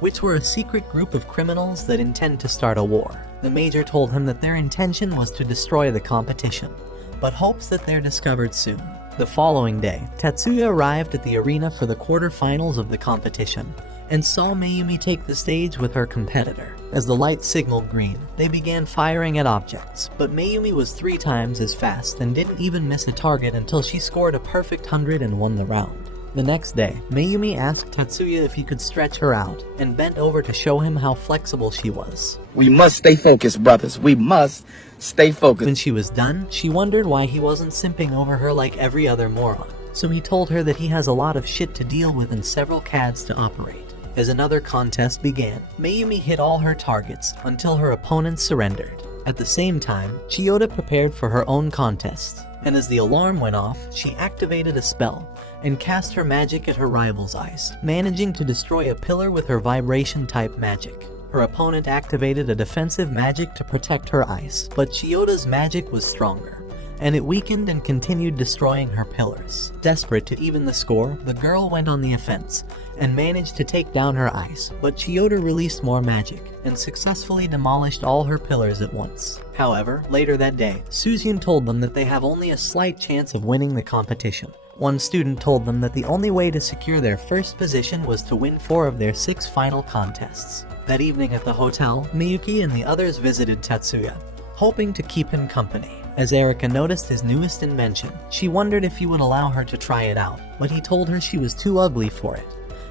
which were a secret group of criminals that intend to start a war. The Major told him that their intention was to destroy the competition, but hopes that they're discovered soon. The following day, Tatsuya arrived at the arena for the quarterfinals of the competition, and saw Mayumi take the stage with her competitor. As the light signaled green, they began firing at objects, but Mayumi was 3 times as fast and didn't even miss a target until she scored a perfect 100 and won the round. The next day, Mayumi asked Tatsuya if he could stretch her out, and bent over to show him how flexible she was. We must stay focused, brothers. We must stay focused. When she was done, she wondered why he wasn't simping over her like every other moron. So he told her that he has a lot of shit to deal with and several CADs to operate. As another contest began, Mayumi hit all her targets until her opponents surrendered. At the same time, Chiyoda prepared for her own contest, and as the alarm went off, she activated a spell and cast her magic at her rival's eyes, managing to destroy a pillar with her vibration-type magic. Her opponent activated a defensive magic to protect her ice, but Chiyoda's magic was stronger, and it weakened and continued destroying her pillars. Desperate to even the score, the girl went on the offense and managed to take down her ice, but Chiyoda released more magic and successfully demolished all her pillars at once. However, later that day, Suzyun told them that they have only a slight chance of winning the competition. One student told them that the only way to secure their first position was to win 4 of their 6 final contests. That evening at the hotel, Miyuki and the others visited Tatsuya, hoping to keep him company. As Erika noticed his newest invention, she wondered if he would allow her to try it out, but he told her she was too ugly for it,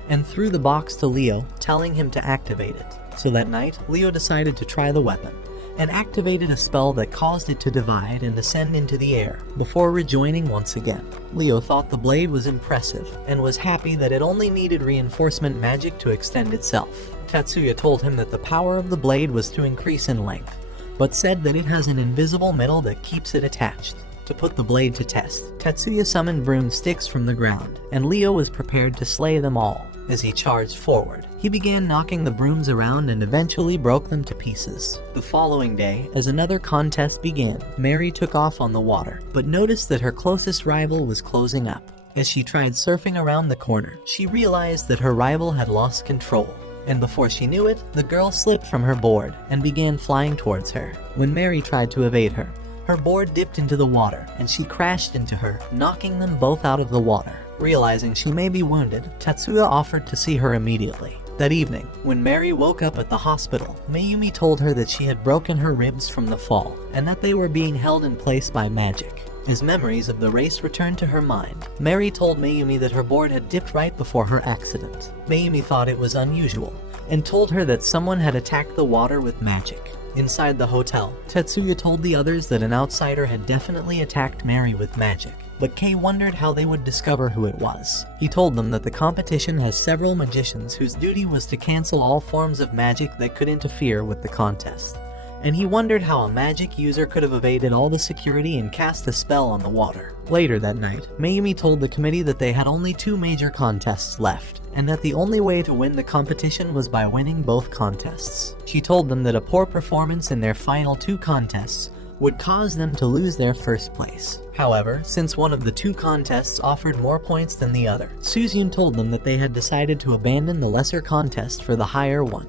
and threw the box to Leo, telling him to activate it. So that night, Leo decided to try the weapon, and activated a spell that caused it to divide and ascend into the air, before rejoining once again. Leo thought the blade was impressive, and was happy that it only needed reinforcement magic to extend itself. Tatsuya told him that the power of the blade was to increase in length, but said that it has an invisible metal that keeps it attached. To put the blade to test, Tatsuya summoned broomsticks from the ground, and Leo was prepared to slay them all. As he charged forward, he began knocking the brooms around and eventually broke them to pieces. The following day, as another contest began, Mary took off on the water, but noticed that her closest rival was closing up. As she tried surfing around the corner, she realized that her rival had lost control, and before she knew it, the girl slipped from her board and began flying towards her. When Mary tried to evade her, her board dipped into the water and she crashed into her, knocking them both out of the water. Realizing she may be wounded, Tatsuya offered to see her immediately. That evening, when Mary woke up at the hospital, Mayumi told her that she had broken her ribs from the fall, and that they were being held in place by magic. As memories of the race returned to her mind, Mary told Mayumi that her board had dipped right before her accident. Mayumi thought it was unusual, and told her that someone had attacked the water with magic. Inside the hotel, Tatsuya told the others that an outsider had definitely attacked Mary with magic, but Kei wondered how they would discover who it was. He told them that the competition has several magicians whose duty was to cancel all forms of magic that could interfere with the contest, and he wondered how a magic user could have evaded all the security and cast a spell on the water. Later that night, Mayumi told the committee that they had only 2 major contests left, and that the only way to win the competition was by winning both contests. She told them that a poor performance in their final 2 contests would cause them to lose their first place. However, since one of the 2 contests offered more points than the other, Suzyun told them that they had decided to abandon the lesser contest for the higher one,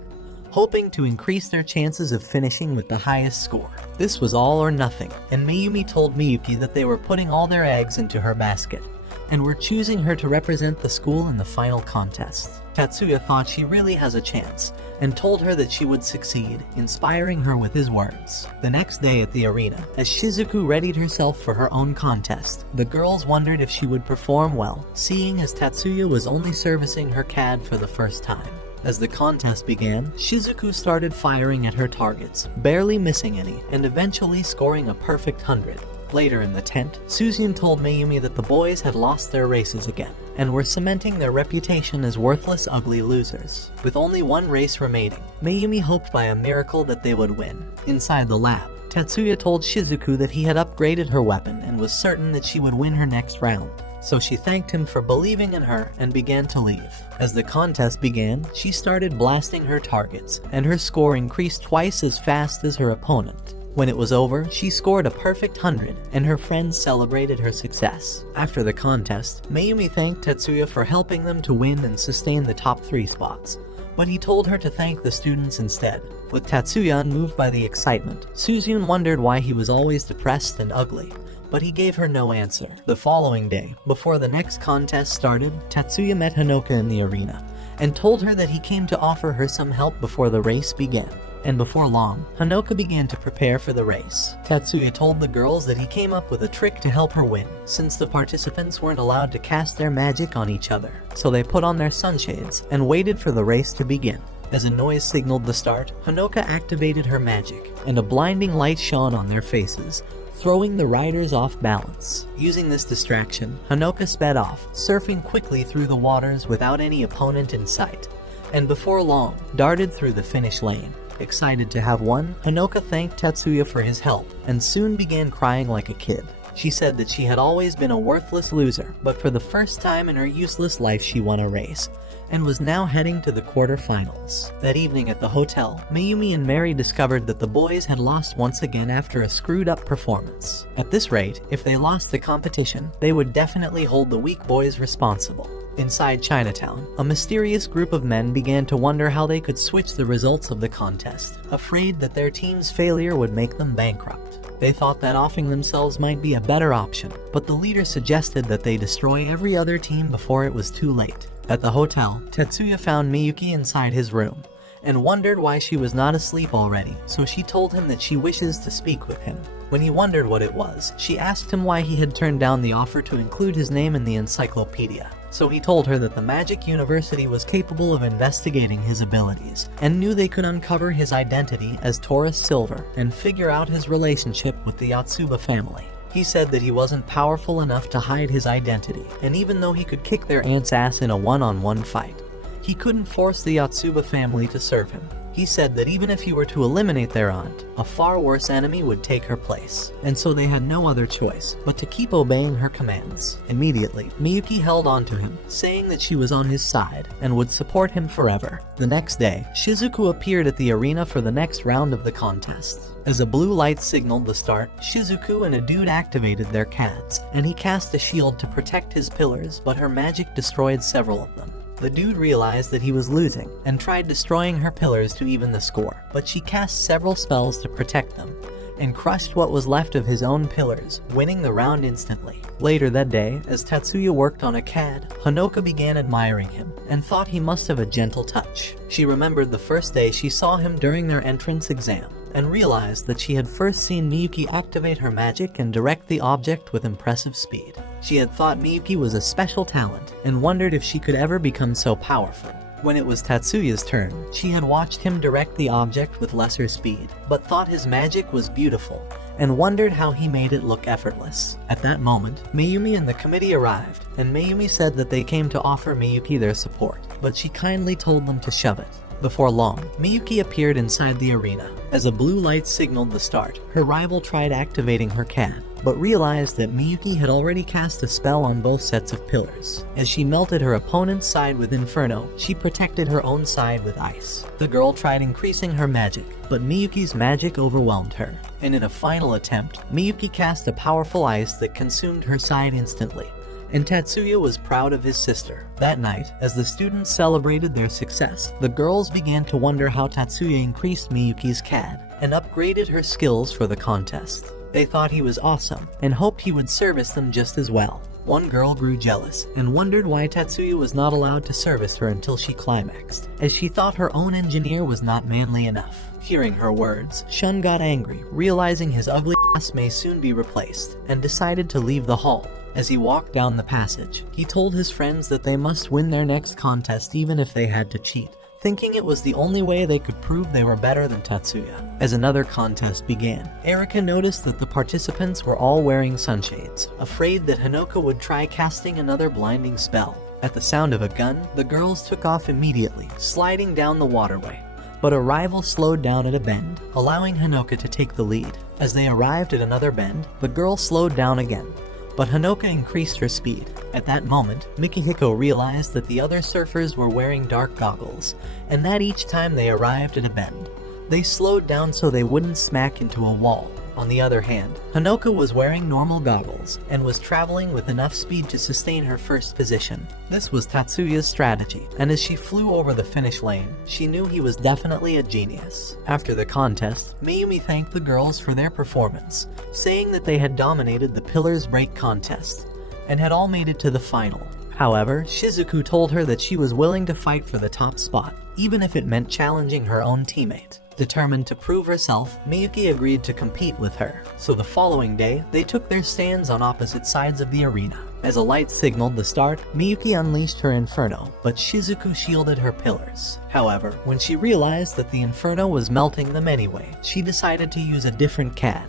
hoping to increase their chances of finishing with the highest score. This was all or nothing, and Mayumi told Miyuki that they were putting all their eggs into her basket, and were choosing her to represent the school in the final contest. Tatsuya thought she really has a chance, and told her that she would succeed, inspiring her with his words. The next day at the arena, as Shizuku readied herself for her own contest, the girls wondered if she would perform well, seeing as Tatsuya was only servicing her CAD for the first time. As the contest began, Shizuku started firing at her targets, barely missing any, and eventually scoring a perfect 100. Later in the tent, Suzyun told Mayumi that the boys had lost their races again, and were cementing their reputation as worthless, ugly losers. With only 1 race remaining, Mayumi hoped by a miracle that they would win. Inside the lab, Tatsuya told Shizuku that he had upgraded her weapon and was certain that she would win her next round. So she thanked him for believing in her and began to leave. As the contest began, she started blasting her targets, and her score increased twice as fast as her opponent. When it was over, she scored a perfect 100, and her friends celebrated her success. After the contest, Mayumi thanked Tatsuya for helping them to win and sustain the top 3 spots, but he told her to thank the students instead. With Tatsuya unmoved by the excitement, Suzyun wondered why he was always depressed and ugly, but he gave her no answer. The following day, before the next contest started, Tatsuya met Hanoka in the arena, and told her that he came to offer her some help before the race began. And before long, Hanoka began to prepare for the race. Tatsuya told the girls that he came up with a trick to help her win, since the participants weren't allowed to cast their magic on each other. So they put on their sunshades and waited for the race to begin. As a noise signaled the start, Hanoka activated her magic, and a blinding light shone on their faces, throwing the riders off balance. Using this distraction, Hanoka sped off, surfing quickly through the waters without any opponent in sight, and before long, darted through the finish lane. Excited to have won, Hanoka thanked Tatsuya for his help, and soon began crying like a kid. She said that she had always been a worthless loser, but for the first time in her useless life she won a race, and was now heading to the quarterfinals. That evening at the hotel, Mayumi and Mary discovered that the boys had lost once again after a screwed-up performance. At this rate, if they lost the competition, they would definitely hold the weak boys responsible. Inside Chinatown, a mysterious group of men began to wonder how they could switch the results of the contest, afraid that their team's failure would make them bankrupt. They thought that offing themselves might be a better option, but the leader suggested that they destroy every other team before it was too late. At the hotel, Tetsuya found Miyuki inside his room, and wondered why she was not asleep already, so she told him that she wishes to speak with him. When he wondered what it was, she asked him why he had turned down the offer to include his name in the encyclopedia. So he told her that the Magic University was capable of investigating his abilities, and knew they could uncover his identity as Taurus Silver and figure out his relationship with the Yotsuba family. He said that he wasn't powerful enough to hide his identity, and even though he could kick their aunt's ass in a one-on-one fight, he couldn't force the Yotsuba family to serve him. He said that even if he were to eliminate their aunt, a far worse enemy would take her place, and so they had no other choice but to keep obeying her commands. Immediately, Miyuki held on to him, saying that she was on his side and would support him forever. The next day, Shizuku appeared at the arena for the next round of the contest. As a blue light signaled the start, Shizuku and a dude activated their CADs, and he cast a shield to protect his pillars, but her magic destroyed several of them. The dude realized that he was losing, and tried destroying her pillars to even the score, but she cast several spells to protect them, and crushed what was left of his own pillars, winning the round instantly. Later that day, as Tatsuya worked on a CAD, Hanoka began admiring him, and thought he must have a gentle touch. She remembered the first day she saw him during their entrance exam, and realized that she had first seen Miyuki activate her magic and direct the object with impressive speed. She had thought Miyuki was a special talent, and wondered if she could ever become so powerful. When it was Tatsuya's turn, she had watched him direct the object with lesser speed, but thought his magic was beautiful, and wondered how he made it look effortless. At that moment, Mayumi and the committee arrived, and Mayumi said that they came to offer Miyuki their support, but she kindly told them to shove it. Before long, Miyuki appeared inside the arena. As a blue light signaled the start, her rival tried activating her CAD, but realized that Miyuki had already cast a spell on both sets of pillars. As she melted her opponent's side with Inferno, she protected her own side with ice. The girl tried increasing her magic, but Miyuki's magic overwhelmed her, and in a final attempt, Miyuki cast a powerful ice that consumed her side instantly. And Tatsuya was proud of his sister. That night, as the students celebrated their success, the girls began to wonder how Tatsuya increased Miyuki's CAD and upgraded her skills for the contest. They thought he was awesome and hoped he would service them just as well. One girl grew jealous and wondered why Tatsuya was not allowed to service her until she climaxed, as she thought her own engineer was not manly enough. Hearing her words, Shun got angry, realizing his ugly ass may soon be replaced, and decided to leave the hall. As he walked down the passage, he told his friends that they must win their next contest even if they had to cheat, thinking it was the only way they could prove they were better than Tatsuya. As another contest began, Erika noticed that the participants were all wearing sunshades, afraid that Hanoka would try casting another blinding spell. At the sound of a gun, the girls took off immediately, sliding down the waterway. But a rival slowed down at a bend, allowing Hanoka to take the lead. As they arrived at another bend, the girl slowed down again, but Hanoka increased her speed. At that moment, Mikihiko realized that the other surfers were wearing dark goggles, and that each time they arrived at a bend, they slowed down so they wouldn't smack into a wall. On the other hand, Hanoka was wearing normal goggles, and was traveling with enough speed to sustain her first position. This was Tatsuya's strategy, and as she flew over the finish lane, she knew he was definitely a genius. After the contest, Mayumi thanked the girls for their performance, saying that they had dominated the Pillars Break contest, and had all made it to the final. However, Shizuku told her that she was willing to fight for the top spot, even if it meant challenging her own teammate. Determined to prove herself, Miyuki agreed to compete with her, so the following day, they took their stands on opposite sides of the arena. As a light signaled the start, Miyuki unleashed her Inferno, but Shizuku shielded her pillars. However, when she realized that the Inferno was melting them anyway, she decided to use a different CAD,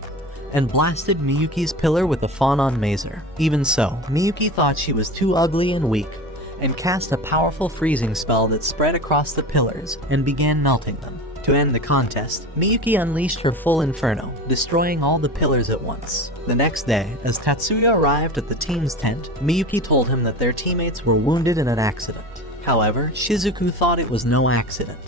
and blasted Miyuki's pillar with a Fawn-on Mazer. Even so, Miyuki thought she was too ugly and weak, and cast a powerful freezing spell that spread across the pillars and began melting them. To end the contest, Miyuki unleashed her full Inferno, destroying all the pillars at once. The next day, as Tatsuya arrived at the team's tent, Miyuki told him that their teammates were wounded in an accident. However, Shizuku thought it was no accident,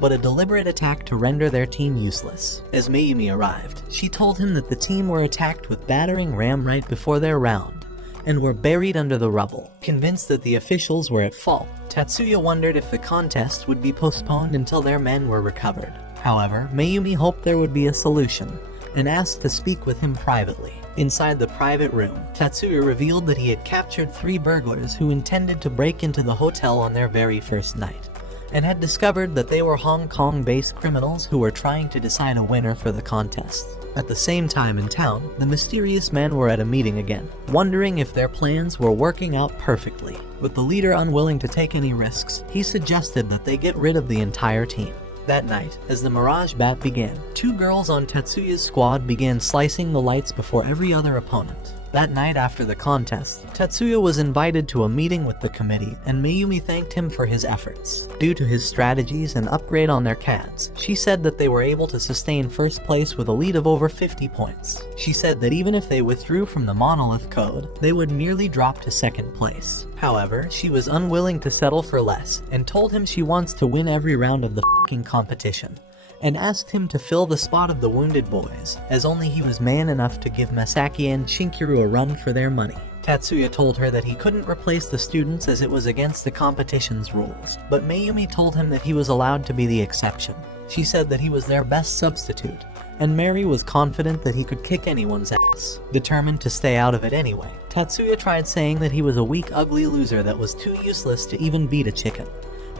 but a deliberate attack to render their team useless. As Mayumi arrived, she told him that the team were attacked with battering ram right before their round, and were buried under the rubble. Convinced that the officials were at fault, Tatsuya wondered if the contest would be postponed until their men were recovered. However, Mayumi hoped there would be a solution, and asked to speak with him privately. Inside the private room, Tatsuya revealed that he had captured 3 burglars who intended to break into the hotel on their very first night, and had discovered that they were Hong Kong-based criminals who were trying to decide a winner for the contest. At the same time in town, the mysterious men were at a meeting again, wondering if their plans were working out perfectly. With the leader unwilling to take any risks, he suggested that they get rid of the entire team. That night, as the Mirage Bat began, 2 girls on Tatsuya's squad began slicing the lights before every other opponent. That night after the contest, Tatsuya was invited to a meeting with the committee, and Mayumi thanked him for his efforts. Due to his strategies and upgrade on their CADs, she said that they were able to sustain first place with a lead of over 50 points. She said that even if they withdrew from the monolith code, they would nearly drop to second place. However, she was unwilling to settle for less, and told him she wants to win every round of the f***ing competition, and asked him to fill the spot of the wounded boys, as only he was man enough to give Masaki and Shinkiru a run for their money. Tatsuya told her that he couldn't replace the students as it was against the competition's rules, but Mayumi told him that he was allowed to be the exception. She said that he was their best substitute, and Mary was confident that he could kick anyone's ass. Determined to stay out of it anyway, Tatsuya tried saying that he was a weak, ugly loser that was too useless to even beat a chicken,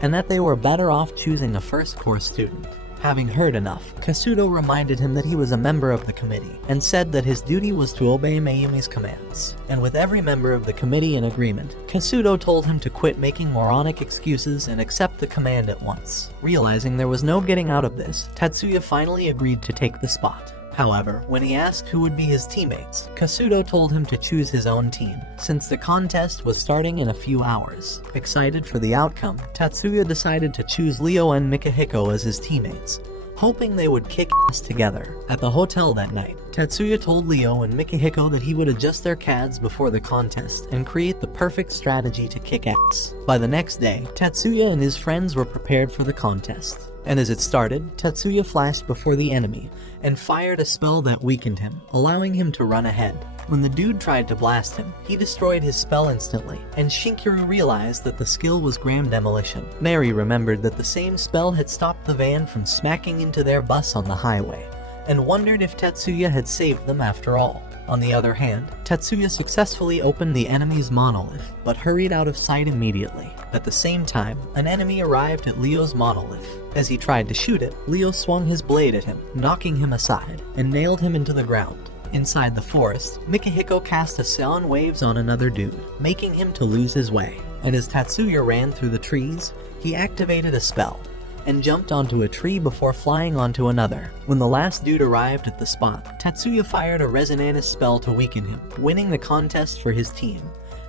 and that they were better off choosing a first-course student. Having heard enough, Kasuto reminded him that he was a member of the committee, and said that his duty was to obey Mayumi's commands. And with every member of the committee in agreement, Kasuto told him to quit making moronic excuses and accept the command at once. Realizing there was no getting out of this, Tatsuya finally agreed to take the spot. However, when he asked who would be his teammates, Kasuto told him to choose his own team, since the contest was starting in a few hours. Excited for the outcome, Tatsuya decided to choose Leo and Mikihiko as his teammates, hoping they would kick ass together. At the hotel that night, Tatsuya told Leo and Mikihiko that he would adjust their CADs before the contest and create the perfect strategy to kick ass. By the next day, Tatsuya and his friends were prepared for the contest. And as it started, Tatsuya flashed before the enemy and fired a spell that weakened him, allowing him to run ahead. When the dude tried to blast him, he destroyed his spell instantly, and Shinkiru realized that the skill was Gram Demolition. Mary remembered that the same spell had stopped the van from smacking into their bus on the highway, and wondered if Tatsuya had saved them after all. On the other hand, Tatsuya successfully opened the enemy's monolith, but hurried out of sight immediately. At the same time, an enemy arrived at Leo's monolith. As he tried to shoot it, Leo swung his blade at him, knocking him aside, and nailed him into the ground. Inside the forest, Mikihiko cast a sound waves on another dude, making him to lose his way. And as Tatsuya ran through the trees, he activated a spell, and jumped onto a tree before flying onto another. When the last dude arrived at the spot, Tatsuya fired a Resonantis spell to weaken him, winning the contest for his team,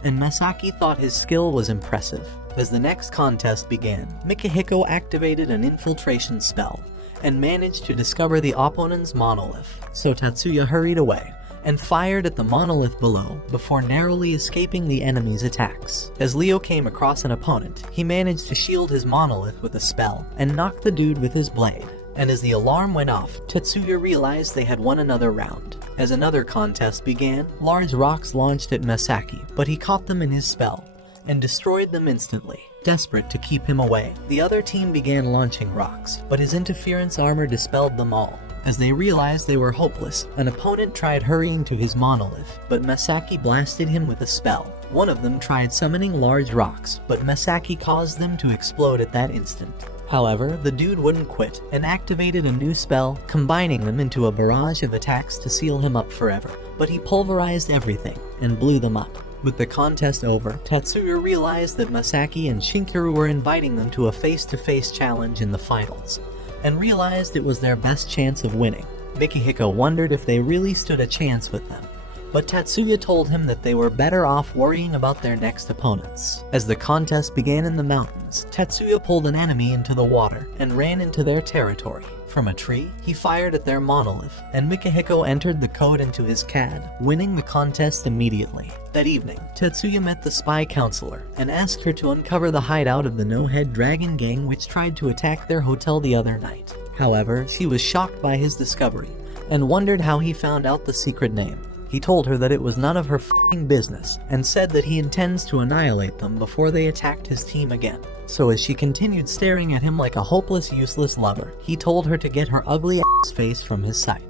and Masaki thought his skill was impressive. As the next contest began, Mikihiko activated an infiltration spell, and managed to discover the opponent's monolith, so Tatsuya hurried away, and fired at the monolith below before narrowly escaping the enemy's attacks. As Leo came across an opponent, he managed to shield his monolith with a spell, and knocked the dude with his blade. And as the alarm went off, Tatsuya realized they had won another round. As another contest began, large rocks launched at Masaki, but he caught them in his spell, and destroyed them instantly. Desperate to keep him away, the other team began launching rocks, but his interference armor dispelled them all. As they realized they were hopeless, an opponent tried hurrying to his monolith, but Masaki blasted him with a spell. One of them tried summoning large rocks, but Masaki caused them to explode at that instant. However, the dude wouldn't quit, and activated a new spell, combining them into a barrage of attacks to seal him up forever. But he pulverized everything, and blew them up. With the contest over, Tatsuya realized that Masaki and Shinkiru were inviting them to a face-to-face challenge in the finals, and realized it was their best chance of winning. Mikihiko wondered if they really stood a chance with them, but Tatsuya told him that they were better off worrying about their next opponents. As the contest began in the mountains, Tatsuya pulled an enemy into the water and ran into their territory. From a tree, he fired at their monolith, and Mikihiko entered the code into his CAD, winning the contest immediately. That evening, Tatsuya met the spy counselor and asked her to uncover the hideout of the No-Head Dragon Gang which tried to attack their hotel the other night. However, she was shocked by his discovery and wondered how he found out the secret name. He told her that it was none of her f***ing business and said that he intends to annihilate them before they attacked his team again. So as she continued staring at him like a hopeless, useless lover, he told her to get her ugly ass face from his sight.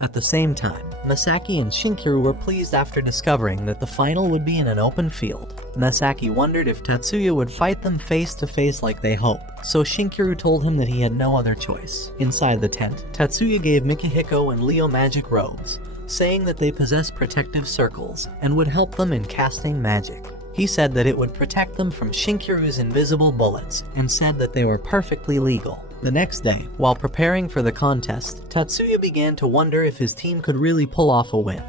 At the same time, Masaki and Shinkiru were pleased after discovering that the final would be in an open field. Masaki wondered if Tatsuya would fight them face to face like they hoped, so Shinkiru told him that he had no other choice. Inside the tent, Tatsuya gave Mikihiko and Leo magic robes, saying that they possess protective circles and would help them in casting magic. He said that it would protect them from Shinkiru's invisible bullets and said that they were perfectly legal. The next day, while preparing for the contest, Tatsuya began to wonder if his team could really pull off a win,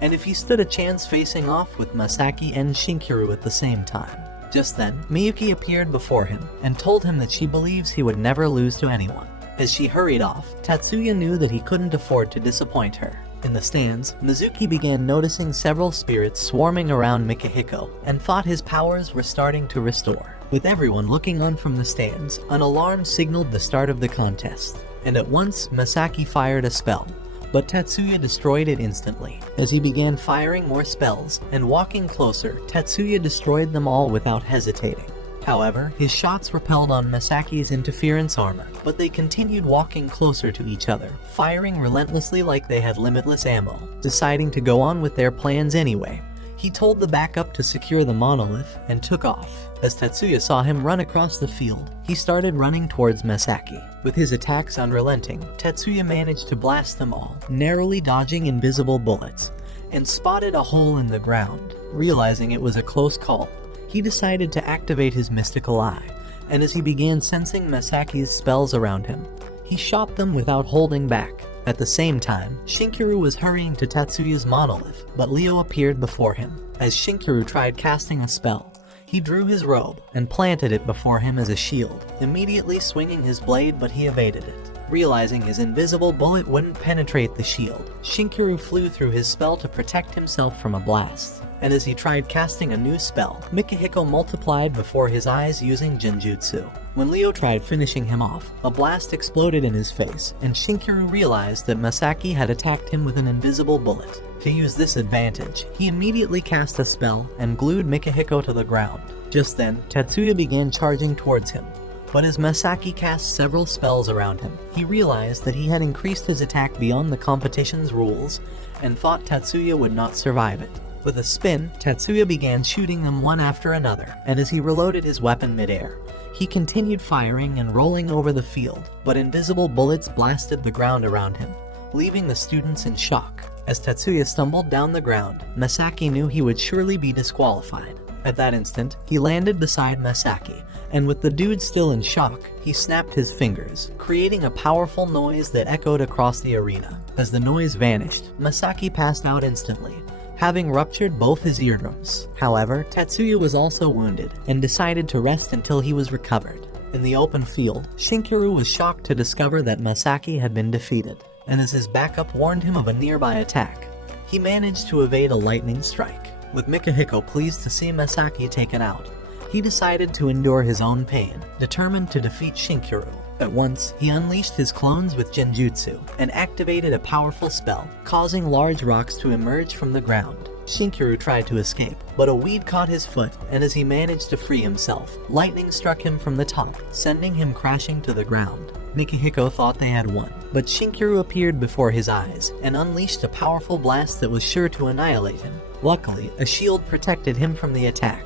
and if he stood a chance facing off with Masaki and Shinkiru at the same time. Just then, Miyuki appeared before him and told him that she believes he would never lose to anyone. As she hurried off, Tatsuya knew that he couldn't afford to disappoint her. In the stands, Mizuki began noticing several spirits swarming around Mikihiko and thought his powers were starting to restore. With everyone looking on from the stands, an alarm signaled the start of the contest, and at once Masaki fired a spell, but Tatsuya destroyed it instantly. As he began firing more spells and walking closer, Tatsuya destroyed them all without hesitating. However, his shots repelled on Masaki's interference armor, but they continued walking closer to each other, firing relentlessly like they had limitless ammo. Deciding to go on with their plans anyway, he told the backup to secure the monolith and took off. As Tatsuya saw him run across the field, he started running towards Masaki. With his attacks unrelenting, Tatsuya managed to blast them all, narrowly dodging invisible bullets, and spotted a hole in the ground. Realizing it was a close call, he decided to activate his mystical eye, and as he began sensing Masaki's spells around him, he shot them without holding back. At the same time, Shinkiru was hurrying to Tatsuya's monolith, but Leo appeared before him. As Shinkiru tried casting a spell, he drew his robe and planted it before him as a shield, immediately swinging his blade, but he evaded it. Realizing his invisible bullet wouldn't penetrate the shield, Shinkiru flew through his spell to protect himself from a blast. And as he tried casting a new spell, Mikihiko multiplied before his eyes using Genjutsu. When Leo tried finishing him off, a blast exploded in his face, and Shinkiru realized that Masaki had attacked him with an invisible bullet. To use this advantage, he immediately cast a spell and glued Mikihiko to the ground. Just then, Tatsuya began charging towards him, but as Masaki cast several spells around him, he realized that he had increased his attack beyond the competition's rules and thought Tatsuya would not survive it. With a spin, Tatsuya began shooting them one after another, and as he reloaded his weapon midair, he continued firing and rolling over the field, but invisible bullets blasted the ground around him, leaving the students in shock. As Tatsuya stumbled down the ground, Masaki knew he would surely be disqualified. At that instant, he landed beside Masaki, and with the dude still in shock, he snapped his fingers, creating a powerful noise that echoed across the arena. As the noise vanished, Masaki passed out instantly, having ruptured both his eardrums. However, Tatsuya was also wounded, and decided to rest until he was recovered. In the open field, Shinkiru was shocked to discover that Masaki had been defeated, and as his backup warned him of a nearby attack, he managed to evade a lightning strike. With Mikihiko pleased to see Masaki taken out, he decided to endure his own pain, determined to defeat Shinkiru. At once, he unleashed his clones with Genjutsu and activated a powerful spell, causing large rocks to emerge from the ground. Shinkiru tried to escape, but a weed caught his foot, and as he managed to free himself, lightning struck him from the top, sending him crashing to the ground. Mikihiko thought they had won, but Shinkiru appeared before his eyes and unleashed a powerful blast that was sure to annihilate him. Luckily, a shield protected him from the attack,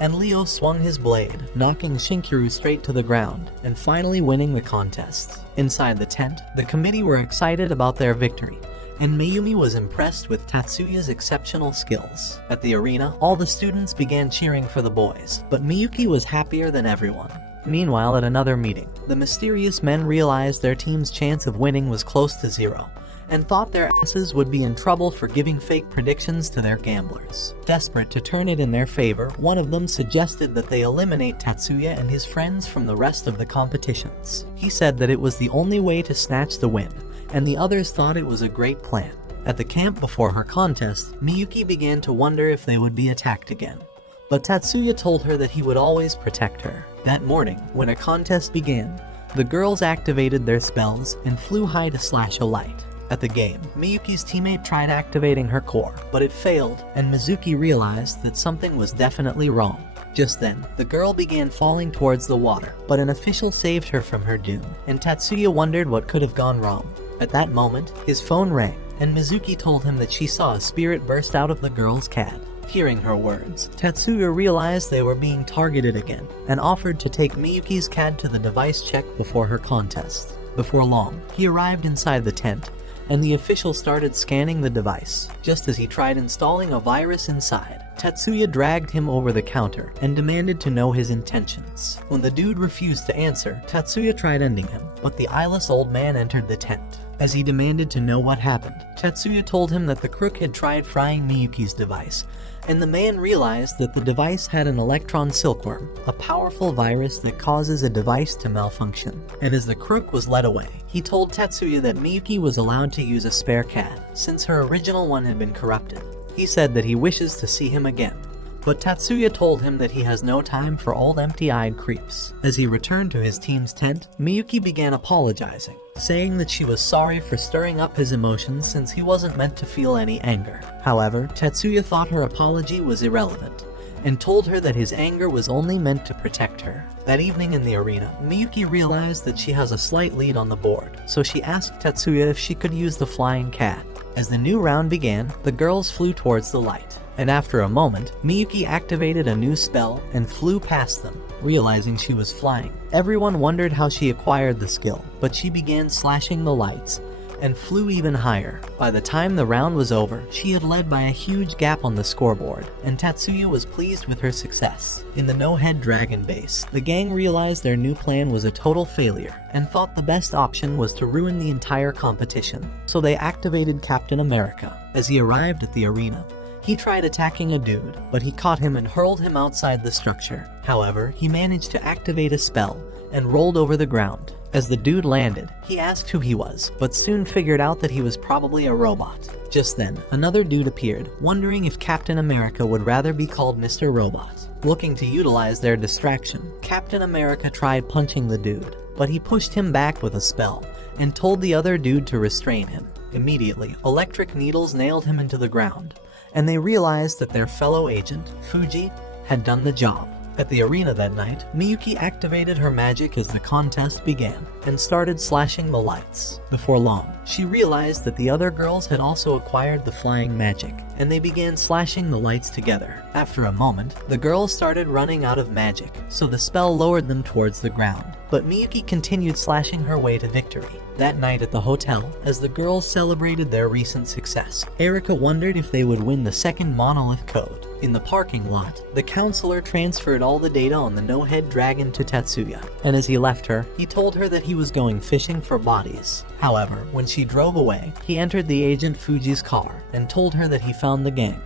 and Leo swung his blade, knocking Shinkiru straight to the ground, and finally winning the contest. Inside the tent, the committee were excited about their victory, and Mayumi was impressed with Tatsuya's exceptional skills. At the arena, all the students began cheering for the boys, but Miyuki was happier than everyone. Meanwhile, at another meeting, the mysterious men realized their team's chance of winning was close to zero, and thought their asses would be in trouble for giving fake predictions to their gamblers. Desperate to turn it in their favor, one of them suggested that they eliminate Tatsuya and his friends from the rest of the competitions. He said that it was the only way to snatch the win, and the others thought it was a great plan. At the camp before her contest, Miyuki began to wonder if they would be attacked again. But Tatsuya told her that he would always protect her. That morning, when a contest began, the girls activated their spells and flew high to slash a light. At the game, Miyuki's teammate tried activating her core, but it failed, and Mizuki realized that something was definitely wrong. Just then, the girl began falling towards the water, but an official saved her from her doom, and Tatsuya wondered what could have gone wrong. At that moment, his phone rang, and Mizuki told him that she saw a spirit burst out of the girl's CAD. Hearing her words, Tatsuya realized they were being targeted again, and offered to take Miyuki's CAD to the device check before her contest. Before long, he arrived inside the tent, and the official started scanning the device. Just as he tried installing a virus inside, Tatsuya dragged him over the counter and demanded to know his intentions. When the dude refused to answer, Tatsuya tried ending him, but the eyeless old man entered the tent. As he demanded to know what happened, Tatsuya told him that the crook had tried frying Miyuki's device, and the man realized that the device had an electron silkworm, a powerful virus that causes a device to malfunction. And as the crook was led away, he told Tatsuya that Miyuki was allowed to use a spare CAD, since her original one had been corrupted. He said that he wishes to see him again, but Tatsuya told him that he has no time for old empty-eyed creeps. As he returned to his team's tent, Miyuki began apologizing, saying that she was sorry for stirring up his emotions since he wasn't meant to feel any anger. However, Tatsuya thought her apology was irrelevant, and told her that his anger was only meant to protect her. That evening in the arena, Miyuki realized that she has a slight lead on the board, so she asked Tatsuya if she could use the flying cat. As the new round began, the girls flew towards the light, and after a moment, Miyuki activated a new spell and flew past them, realizing she was flying. Everyone wondered how she acquired the skill, but she began slashing the lights and flew even higher. By the time the round was over, she had led by a huge gap on the scoreboard, and Tatsuya was pleased with her success. In the no-head dragon base, the gang realized their new plan was a total failure, and thought the best option was to ruin the entire competition. So they activated Captain America. As he arrived at the arena, he tried attacking a dude, but he caught him and hurled him outside the structure. However, he managed to activate a spell and rolled over the ground. As the dude landed, he asked who he was, but soon figured out that he was probably a robot. Just then, another dude appeared, wondering if Captain America would rather be called Mr. Robot. Looking to utilize their distraction, Captain America tried punching the dude, but he pushed him back with a spell, and told the other dude to restrain him. Immediately, electric needles nailed him into the ground, and they realized that their fellow agent, Fuji, had done the job. At the arena that night, Miyuki activated her magic as the contest began, and started slashing the lights. Before long, she realized that the other girls had also acquired the flying magic, and they began slashing the lights together. After a moment, the girls started running out of magic, so the spell lowered them towards the ground. But Miyuki continued slashing her way to victory. That night at the hotel, as the girls celebrated their recent success, Erika wondered if they would win the second monolith code. In the parking lot, the counselor transferred all the data on the no-head dragon to Tatsuya, and as he left her, he told her that he was going fishing for bodies. However, when she drove away, he entered the agent Fuji's car and told her that he found the gang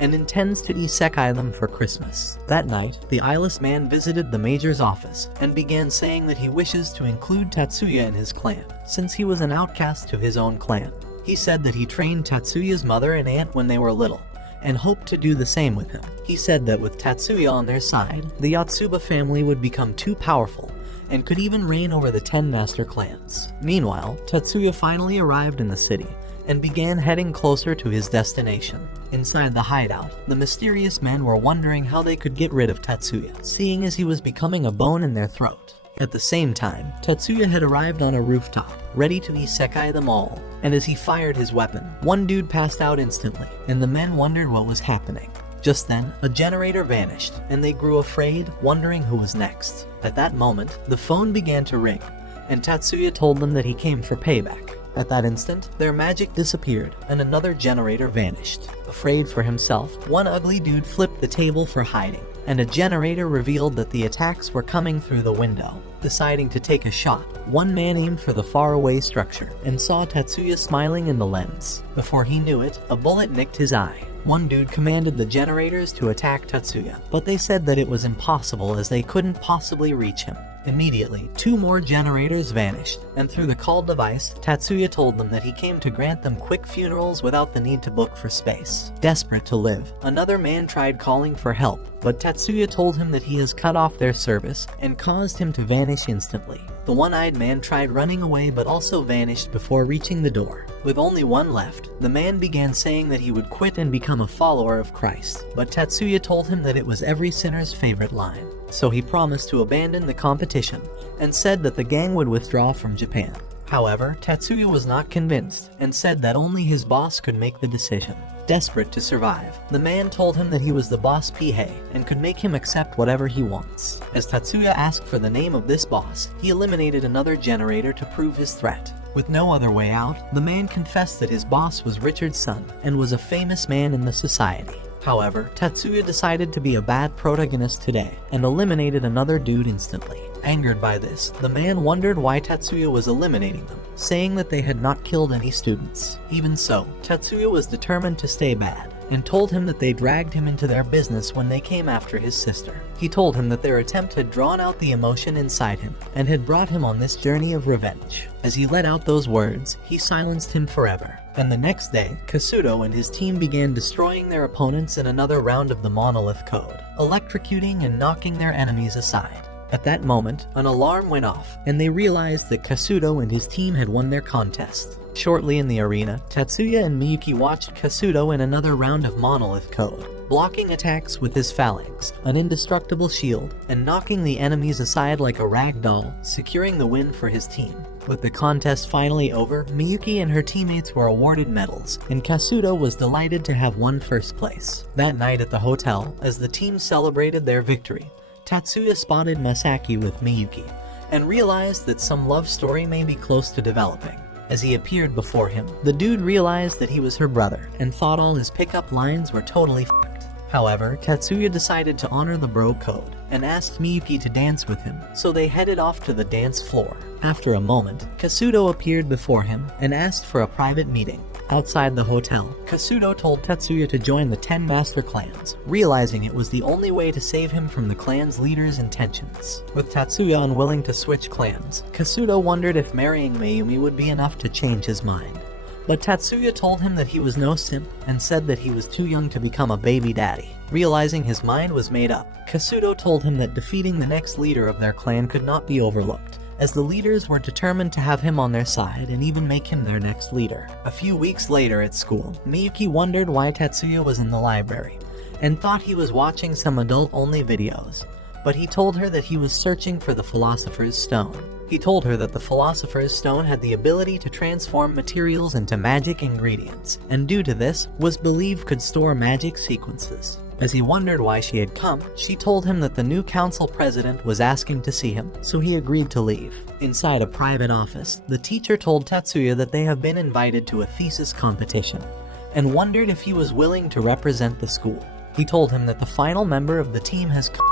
and intends to isekai them for Christmas. That night, the eyeless man visited the major's office and began saying that he wishes to include Tatsuya in his clan, since he was an outcast to his own clan. He said that he trained Tatsuya's mother and aunt when they were little, and hoped to do the same with him. He said that with Tatsuya on their side, the Yotsuba family would become too powerful, and could even reign over the 10 master clans. Meanwhile, Tatsuya finally arrived in the city, and began heading closer to his destination. Inside the hideout, the mysterious men were wondering how they could get rid of Tatsuya, seeing as he was becoming a bone in their throat. At the same time, Tatsuya had arrived on a rooftop, ready to isekai them all, and as he fired his weapon, one dude passed out instantly, and the men wondered what was happening. Just then, a generator vanished, and they grew afraid, wondering who was next. At that moment, the phone began to ring, and Tatsuya told them that he came for payback. At that instant, their magic disappeared, and another generator vanished. Afraid for himself, one ugly dude flipped the table for hiding, and a generator revealed that the attacks were coming through the window. Deciding to take a shot, one man aimed for the faraway structure and saw Tatsuya smiling in the lens. Before he knew it, a bullet nicked his eye. One dude commanded the generators to attack Tatsuya, but they said that it was impossible as they couldn't possibly reach him. Immediately, 2 more generators vanished, and through the call device, Tatsuya told them that he came to grant them quick funerals without the need to book for space. Desperate to live, another man tried calling for help, but Tatsuya told him that he has cut off their service and caused him to vanish instantly. The one-eyed man tried running away but also vanished before reaching the door. With only one left, the man began saying that he would quit and become a follower of Christ, but Tatsuya told him that it was every sinner's favorite line. So he promised to abandon the competition and said that the gang would withdraw from Japan. However, Tatsuya was not convinced and said that only his boss could make the decision. Desperate to survive, the man told him that he was the boss Pihei and could make him accept whatever he wants. As Tatsuya asked for the name of this boss, he eliminated another generator to prove his threat. With no other way out, the man confessed that his boss was Richard's son and was a famous man in the society. However, Tatsuya decided to be a bad protagonist today and eliminated another dude instantly. Angered by this, the man wondered why Tatsuya was eliminating them, saying that they had not killed any students. Even so, Tatsuya was determined to stay bad, and told him that they dragged him into their business when they came after his sister. He told him that their attempt had drawn out the emotion inside him, and had brought him on this journey of revenge. As he let out those words, he silenced him forever. And the next day, Kasuto and his team began destroying their opponents in another round of the Monolith Code, electrocuting and knocking their enemies aside. At that moment, an alarm went off, and they realized that Kasuto and his team had won their contest. Shortly in the arena, Tatsuya and Miyuki watched Kasuto in another round of Monolith Code, blocking attacks with his phalanx, an indestructible shield, and knocking the enemies aside like a rag doll, securing the win for his team. With the contest finally over, Miyuki and her teammates were awarded medals, and Kasuto was delighted to have won first place. That night at the hotel, as the team celebrated their victory, Tatsuya spotted Masaki with Miyuki, and realized that some love story may be close to developing. As he appeared before him, the dude realized that he was her brother, and thought all his pickup lines were totally f***ed. However, Tatsuya decided to honor the bro code, and asked Miyuki to dance with him, so they headed off to the dance floor. After a moment, Kasuto appeared before him, and asked for a private meeting. Outside the hotel, Kasuto told Tatsuya to join the 10 master clans, realizing it was the only way to save him from the clan's leader's intentions. With Tatsuya unwilling to switch clans, Kasuto wondered if marrying Mayumi would be enough to change his mind. But Tatsuya told him that he was no simp and said that he was too young to become a baby daddy. Realizing his mind was made up, Kasuto told him that defeating the next leader of their clan could not be overlooked, as the leaders were determined to have him on their side and even make him their next leader. A few weeks later at school, Miyuki wondered why Tatsuya was in the library, and thought he was watching some adult-only videos, but he told her that he was searching for the Philosopher's Stone. He told her that the Philosopher's Stone had the ability to transform materials into magic ingredients, and due to this, was believed could store magic sequences. As he wondered why she had come, she told him that the new council president was asking to see him, so he agreed to leave. Inside a private office, the teacher told Tatsuya that they have been invited to a thesis competition, and wondered if he was willing to represent the school. He told him that the final member of the team has come.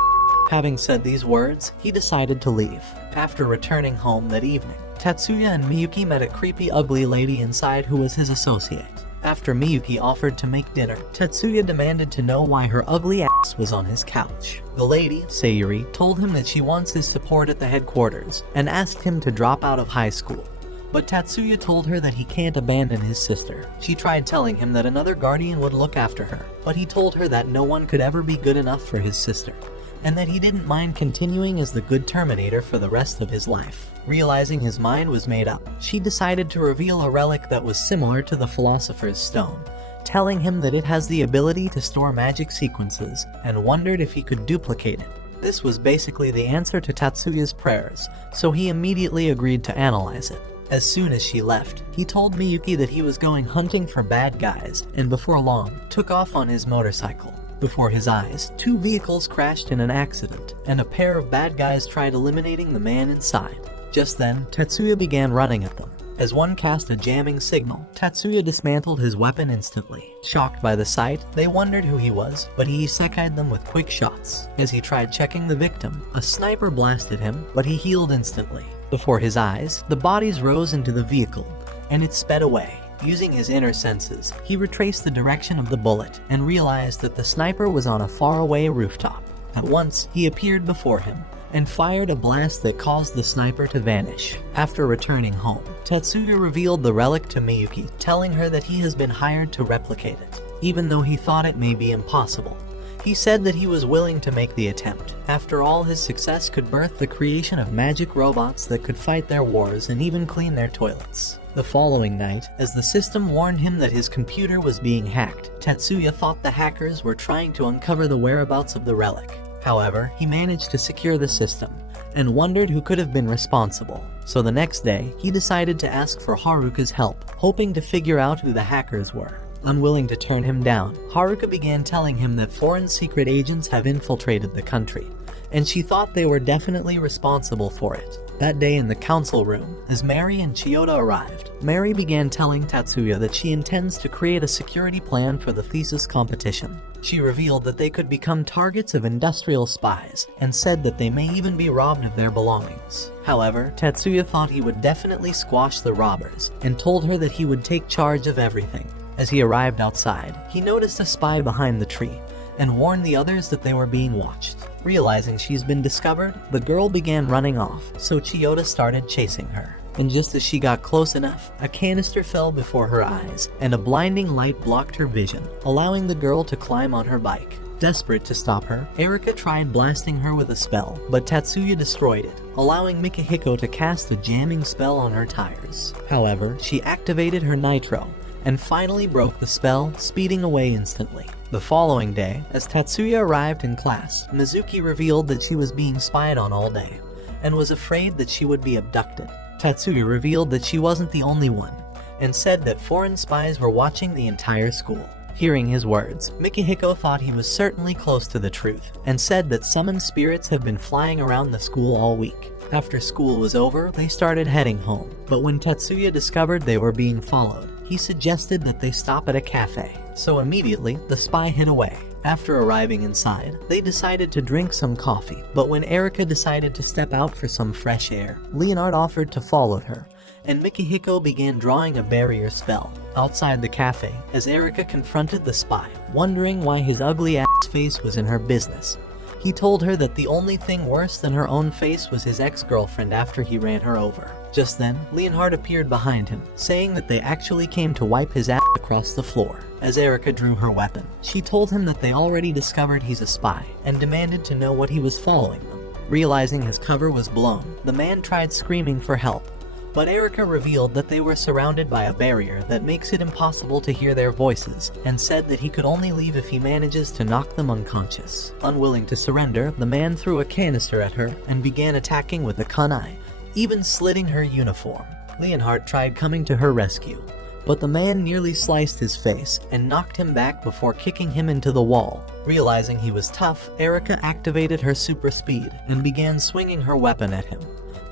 Having said these words, he decided to leave. After returning home that evening, Tatsuya and Miyuki met a creepy ugly lady inside who was his associate. After Miyuki offered to make dinner, Tatsuya demanded to know why her ugly ass was on his couch. The lady, Sayuri, told him that she wants his support at the headquarters, and asked him to drop out of high school. But Tatsuya told her that he can't abandon his sister. She tried telling him that another guardian would look after her, but he told her that no one could ever be good enough for his sister, and that he didn't mind continuing as the good Terminator for the rest of his life. Realizing his mind was made up, she decided to reveal a relic that was similar to the Philosopher's Stone, telling him that it has the ability to store magic sequences, and wondered if he could duplicate it. This was basically the answer to Tatsuya's prayers, so he immediately agreed to analyze it. As soon as she left, he told Miyuki that he was going hunting for bad guys, and before long, took off on his motorcycle. Before his eyes, 2 vehicles crashed in an accident, and a pair of bad guys tried eliminating the man inside. Just then, Tatsuya began running at them. As one cast a jamming signal, Tatsuya dismantled his weapon instantly. Shocked by the sight, they wondered who he was, but he isekai'd them with quick shots. As he tried checking the victim, a sniper blasted him, but he healed instantly. Before his eyes, the bodies rose into the vehicle, and it sped away. Using his inner senses, he retraced the direction of the bullet and realized that the sniper was on a faraway rooftop. At once, he appeared before him and fired a blast that caused the sniper to vanish. After returning home, Tatsuya revealed the relic to Miyuki, telling her that he has been hired to replicate it, even though he thought it may be impossible. He said that he was willing to make the attempt. After all, his success could birth the creation of magic robots that could fight their wars and even clean their toilets. The following night, as the system warned him that his computer was being hacked, Tatsuya thought the hackers were trying to uncover the whereabouts of the relic. However, he managed to secure the system and wondered who could have been responsible. So the next day, he decided to ask for Haruka's help, hoping to figure out who the hackers were. Unwilling to turn him down, Haruka began telling him that foreign secret agents have infiltrated the country, and she thought they were definitely responsible for it. That day in the council room, as Mary and Chiyoda arrived, Mary began telling Tatsuya that she intends to create a security plan for the thesis competition. She revealed that they could become targets of industrial spies, and said that they may even be robbed of their belongings. However, Tatsuya thought he would definitely squash the robbers, and told her that he would take charge of everything. As he arrived outside, he noticed a spy behind the tree, and warned the others that they were being watched. Realizing she's been discovered, the girl began running off, so Chiyoda started chasing her. And just as she got close enough, a canister fell before her eyes, and a blinding light blocked her vision, allowing the girl to climb on her bike. Desperate to stop her, Erika tried blasting her with a spell, but Tatsuya destroyed it, allowing Mikihiko to cast a jamming spell on her tires. However, she activated her nitro, and finally broke the spell, speeding away instantly. The following day, as Tatsuya arrived in class, Mizuki revealed that she was being spied on all day, and was afraid that she would be abducted. Tatsuya revealed that she wasn't the only one, and said that foreign spies were watching the entire school. Hearing his words, Mikihiko thought he was certainly close to the truth, and said that summoned spirits have been flying around the school all week. After school was over, they started heading home, but when Tatsuya discovered they were being followed, he suggested that they stop at a cafe. So immediately, the spy hid away. After arriving inside, they decided to drink some coffee, but when Erika decided to step out for some fresh air, Leonard offered to follow her, and Mikihiko began drawing a barrier spell outside the cafe as Erika confronted the spy, wondering why his ugly ass face was in her business. He told her that the only thing worse than her own face was his ex-girlfriend after he ran her over. Just then, Leonhard appeared behind him, saying that they actually came to wipe his ass across the floor. As Erika drew her weapon, she told him that they already discovered he's a spy, and demanded to know what he was following them. Realizing his cover was blown, the man tried screaming for help, but Erika revealed that they were surrounded by a barrier that makes it impossible to hear their voices, and said that he could only leave if he manages to knock them unconscious. Unwilling to surrender, the man threw a canister at her and began attacking with a kunai, even slitting her uniform. Leonhard tried coming to her rescue, but the man nearly sliced his face and knocked him back before kicking him into the wall. Realizing he was tough, Erika activated her super speed and began swinging her weapon at him,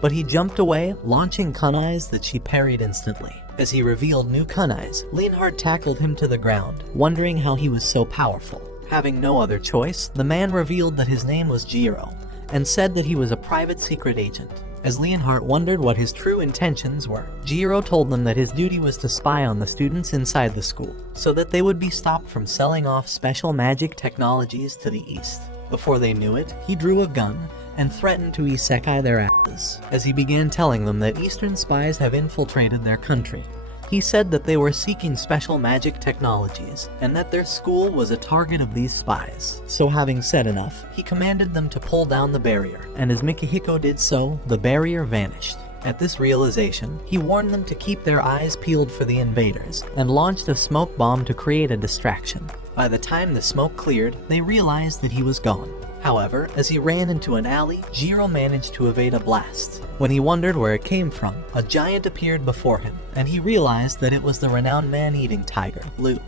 but he jumped away, launching kunais that she parried instantly. As he revealed new kunais, Leonhard tackled him to the ground, wondering how he was so powerful. Having no other choice, the man revealed that his name was Jiro, and said that he was a private secret agent. As Leonhard wondered what his true intentions were, Jiro told them that his duty was to spy on the students inside the school, so that they would be stopped from selling off special magic technologies to the east. Before they knew it, he drew a gun and threatened to isekai their asses. As he began telling them that Eastern spies have infiltrated their country, he said that they were seeking special magic technologies, and that their school was a target of these spies. So having said enough, he commanded them to pull down the barrier, and as Mikihiko did so, the barrier vanished. At this realization, he warned them to keep their eyes peeled for the invaders, and launched a smoke bomb to create a distraction. By the time the smoke cleared, they realized that he was gone. However, as he ran into an alley, Jiro managed to evade a blast. When he wondered where it came from, a giant appeared before him, and he realized that it was the renowned man-eating tiger, Lu,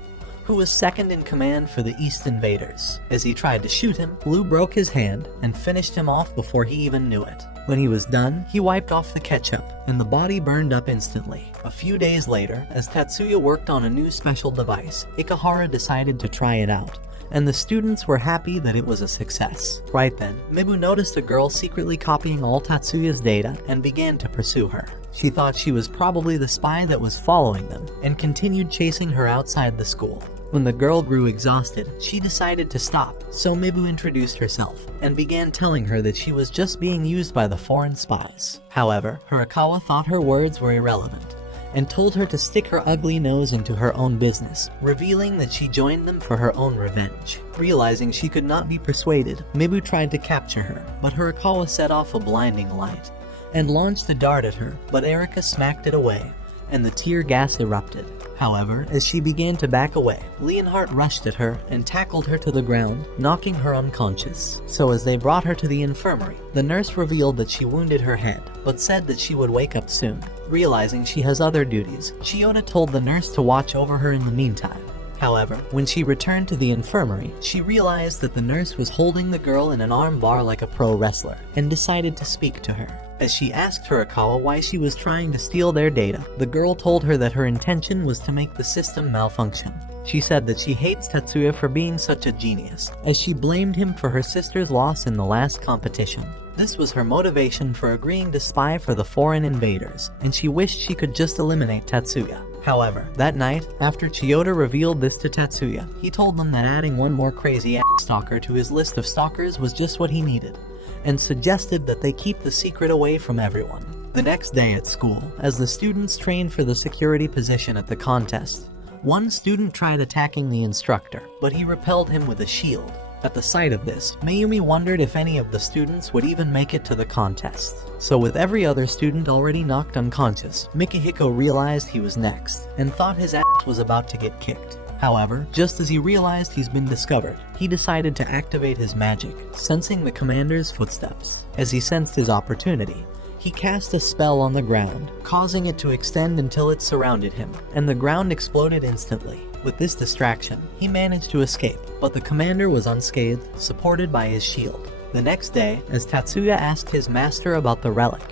who was second in command for the East invaders. As he tried to shoot him, Lu broke his hand and finished him off before he even knew it. When he was done, he wiped off the ketchup, and the body burned up instantly. A few days later, as Tatsuya worked on a new special device, Ikehara decided to try it out, and the students were happy that it was a success. Right then, Mibu noticed a girl secretly copying all Tatsuya's data and began to pursue her. She thought she was probably the spy that was following them, and continued chasing her outside the school. When the girl grew exhausted, she decided to stop, so Mibu introduced herself, and began telling her that she was just being used by the foreign spies. However, Hirakawa thought her words were irrelevant, and told her to stick her ugly nose into her own business, revealing that she joined them for her own revenge. Realizing she could not be persuaded, Mibu tried to capture her, but Hirakawa set off a blinding light, and launched a dart at her, but Erika smacked it away, and the tear gas erupted. However, as she began to back away, Leonhardt rushed at her and tackled her to the ground, knocking her unconscious. So as they brought her to the infirmary, the nurse revealed that she wounded her head, but said that she would wake up soon. Realizing she has other duties, Chiyoda told the nurse to watch over her in the meantime. However, when she returned to the infirmary, she realized that the nurse was holding the girl in an arm bar like a pro wrestler, and decided to speak to her. As she asked Hirakawa why she was trying to steal their data, the girl told her that her intention was to make the system malfunction. She said that she hates Tatsuya for being such a genius, as she blamed him for her sister's loss in the last competition. This was her motivation for agreeing to spy for the foreign invaders, and she wished she could just eliminate Tatsuya. However, that night, after Chiyoda revealed this to Tatsuya, he told them that adding one more crazy ass stalker to his list of stalkers was just what he needed, and suggested that they keep the secret away from everyone. The next day at school, as the students trained for the security position at the contest, one student tried attacking the instructor, but he repelled him with a shield. At the sight of this, Mayumi wondered if any of the students would even make it to the contest. So with every other student already knocked unconscious, Mikihiko realized he was next, and thought his ass was about to get kicked. However, just as he realized he's been discovered, he decided to activate his magic, sensing the commander's footsteps. As he sensed his opportunity, he cast a spell on the ground, causing it to extend until it surrounded him, and the ground exploded instantly. With this distraction, he managed to escape, but the commander was unscathed, supported by his shield. The next day, as Tatsuya asked his master about the relic,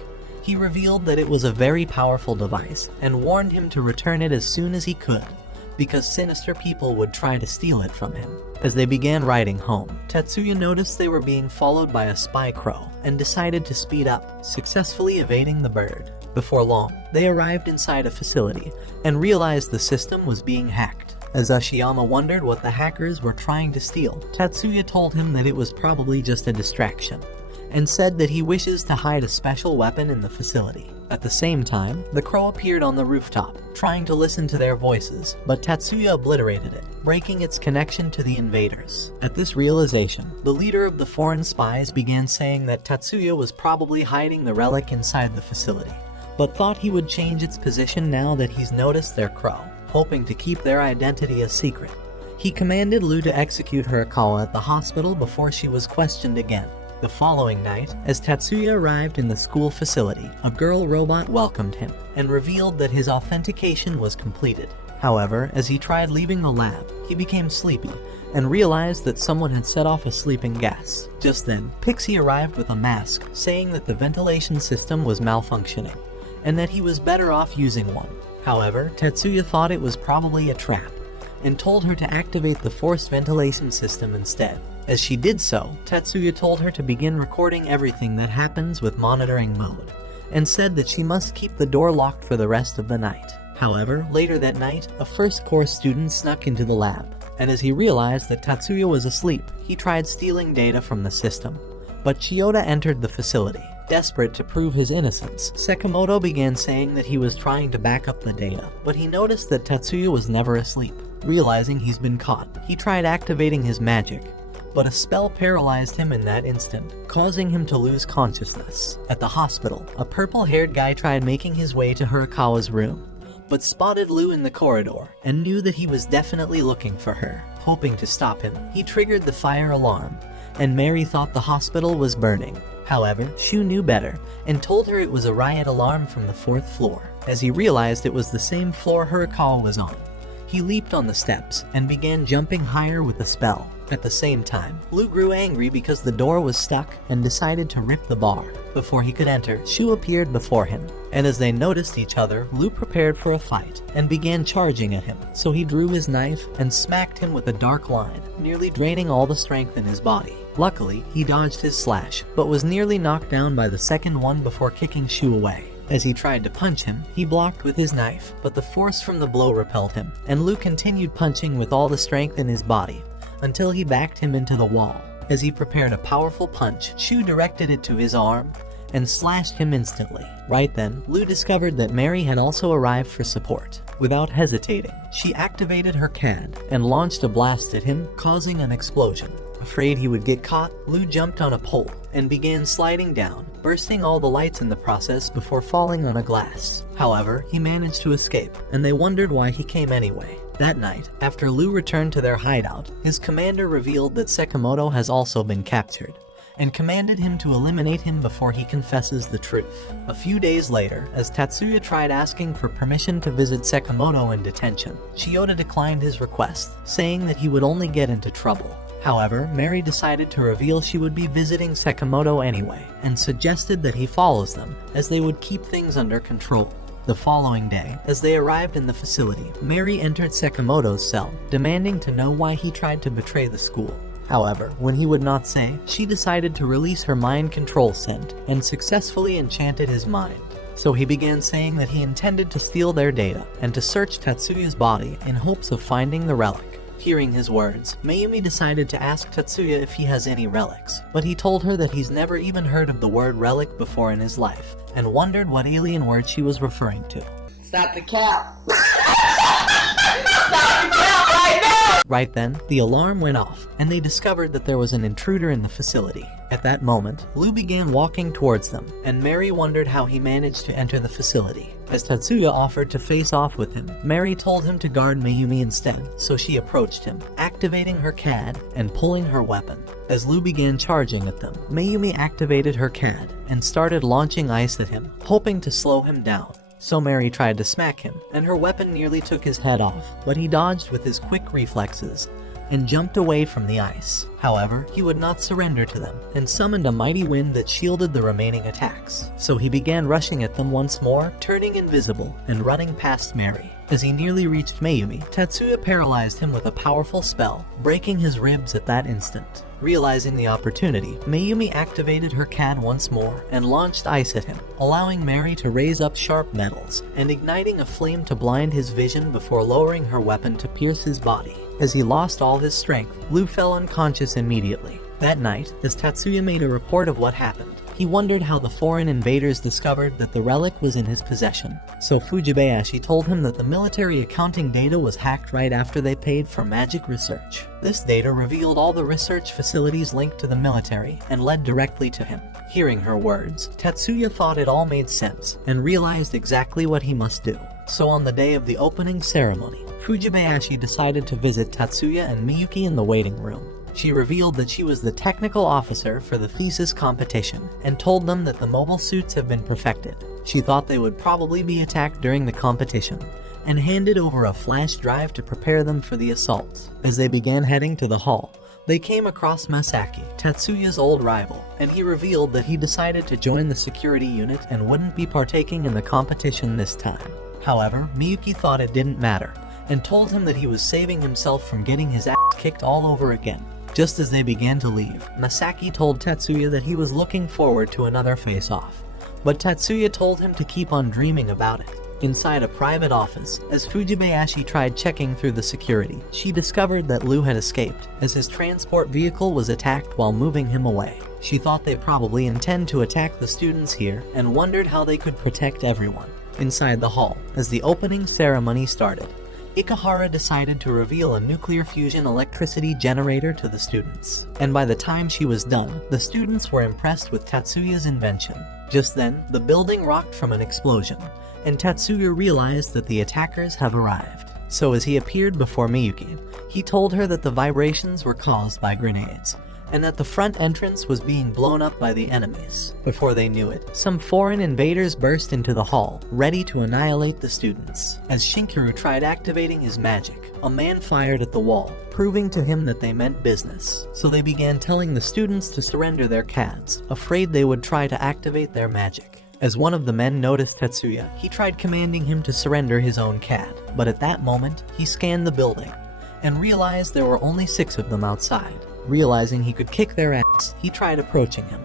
he revealed that it was a very powerful device, and warned him to return it as soon as he could, because sinister people would try to steal it from him. As they began riding home, Tatsuya noticed they were being followed by a spy crow, and decided to speed up, successfully evading the bird. Before long, they arrived inside a facility, and realized the system was being hacked. As Ashiyama wondered what the hackers were trying to steal, Tatsuya told him that it was probably just a distraction, and said that he wishes to hide a special weapon in the facility. At the same time, the crow appeared on the rooftop, trying to listen to their voices, but Tatsuya obliterated it, breaking its connection to the invaders. At this realization, the leader of the foreign spies began saying that Tatsuya was probably hiding the relic inside the facility, but thought he would change its position now that he's noticed their crow, hoping to keep their identity a secret. He commanded Lu to execute Hirakawa at the hospital before she was questioned again. The following night, as Tatsuya arrived in the school facility, a girl robot welcomed him and revealed that his authentication was completed. However, as he tried leaving the lab, he became sleepy and realized that someone had set off a sleeping gas. Just then, Pixie arrived with a mask, saying that the ventilation system was malfunctioning, and that he was better off using one. However, Tatsuya thought it was probably a trap, and told her to activate the forced ventilation system instead. As she did so, Tatsuya told her to begin recording everything that happens with monitoring mode, and said that she must keep the door locked for the rest of the night. However, later that night, a first course student snuck into the lab, and as he realized that Tatsuya was asleep, he tried stealing data from the system. But Chiyoda entered the facility. Desperate to prove his innocence, Sekimoto began saying that he was trying to back up the data, but he noticed that Tatsuya was never asleep. Realizing he's been caught, he tried activating his magic, but a spell paralyzed him in that instant, causing him to lose consciousness. At the hospital, a purple-haired guy tried making his way to Hirakawa's room, but spotted Lu in the corridor and knew that he was definitely looking for her. Hoping to stop him, he triggered the fire alarm, and Mary thought the hospital was burning. However, Shu knew better, and told her it was a riot alarm from the 4th floor. As he realized it was the same floor Hirakawa was on, he leaped on the steps and began jumping higher with a spell. At the same time, Lu grew angry because the door was stuck and decided to rip the bar. Before he could enter, Shu appeared before him, and as they noticed each other, Lu prepared for a fight and began charging at him. So he drew his knife and smacked him with a dark line, nearly draining all the strength in his body. Luckily, he dodged his slash, but was nearly knocked down by the second one before kicking Shu away. As he tried to punch him, he blocked with his knife, but the force from the blow repelled him, and Lu continued punching with all the strength in his body, until he backed him into the wall. As he prepared a powerful punch, Shu directed it to his arm and slashed him instantly. Right then, Lu discovered that Mary had also arrived for support. Without hesitating, she activated her CAD and launched a blast at him, causing an explosion. Afraid he would get caught, Lu jumped on a pole and began sliding down, bursting all the lights in the process before falling on a glass. However, he managed to escape, and they wondered why he came anyway. That night, after Lu returned to their hideout, his commander revealed that Sekimoto has also been captured, and commanded him to eliminate him before he confesses the truth. A few days later, as Tatsuya tried asking for permission to visit Sekimoto in detention, Chiyoda declined his request, saying that he would only get into trouble. However, Mary decided to reveal she would be visiting Sekimoto anyway, and suggested that he follows them, as they would keep things under control. The following day, as they arrived in the facility, Mary entered Sekimoto's cell, demanding to know why he tried to betray the school. However, when he would not say, she decided to release her mind control scent, and successfully enchanted his mind. So he began saying that he intended to steal their data, and to search Tatsuya's body in hopes of finding the relic. Hearing his words, Mayumi decided to ask Tatsuya if he has any relics, but he told her that he's never even heard of the word relic before in his life, and wondered what alien word she was referring to. Stop the cap. Right then, the alarm went off, and they discovered that there was an intruder in the facility. At that moment, Lu began walking towards them, and Mary wondered how he managed to enter the facility. As Tatsuya offered to face off with him, Mary told him to guard Mayumi instead, so she approached him, activating her CAD and pulling her weapon. As Lu began charging at them, Mayumi activated her CAD and started launching ice at him, hoping to slow him down. So Mary tried to smack him, and her weapon nearly took his head off, but he dodged with his quick reflexes and jumped away from the ice. However, he would not surrender to them, and summoned a mighty wind that shielded the remaining attacks. So he began rushing at them once more, turning invisible and running past Mary. As he nearly reached Mayumi, Tatsuya paralyzed him with a powerful spell, breaking his ribs at that instant. Realizing the opportunity, Mayumi activated her CAD once more and launched ice at him, allowing Mary to raise up sharp metals and igniting a flame to blind his vision before lowering her weapon to pierce his body. As he lost all his strength, Lu fell unconscious immediately. That night, as Tatsuya made a report of what happened, he wondered how the foreign invaders discovered that the relic was in his possession. So Fujibayashi told him that the military accounting data was hacked right after they paid for magic research. This data revealed all the research facilities linked to the military and led directly to him. Hearing her words, Tatsuya thought it all made sense and realized exactly what he must do. So on the day of the opening ceremony, Fujibayashi decided to visit Tatsuya and Miyuki in the waiting room. She revealed that she was the technical officer for the thesis competition and told them that the mobile suits have been perfected. She thought they would probably be attacked during the competition and handed over a flash drive to prepare them for the assault. As they began heading to the hall, they came across Masaki, Tatsuya's old rival, and he revealed that he decided to join the security unit and wouldn't be partaking in the competition this time. However, Miyuki thought it didn't matter and told him that he was saving himself from getting his ass kicked all over again. Just as they began to leave, Masaki told Tatsuya that he was looking forward to another face-off, but Tatsuya told him to keep on dreaming about it. Inside a private office, as Fujibayashi tried checking through the security, she discovered that Lu had escaped, as his transport vehicle was attacked while moving him away. She thought they probably intend to attack the students here, and wondered how they could protect everyone. Inside the hall, as the opening ceremony started, Ikahara decided to reveal a nuclear fusion electricity generator to the students. And by the time she was done, the students were impressed with Tatsuya's invention. Just then, the building rocked from an explosion, and Tatsuya realized that the attackers have arrived. So as he appeared before Miyuki, he told her that the vibrations were caused by grenades, and that the front entrance was being blown up by the enemies. Before they knew it, some foreign invaders burst into the hall, ready to annihilate the students. As Shinkuru tried activating his magic, a man fired at the wall, proving to him that they meant business. So they began telling the students to surrender their CADs, afraid they would try to activate their magic. As one of the men noticed Tetsuya, he tried commanding him to surrender his own CAD, but at that moment, he scanned the building and realized there were only 6 of them outside. Realizing he could kick their ass, he tried approaching him,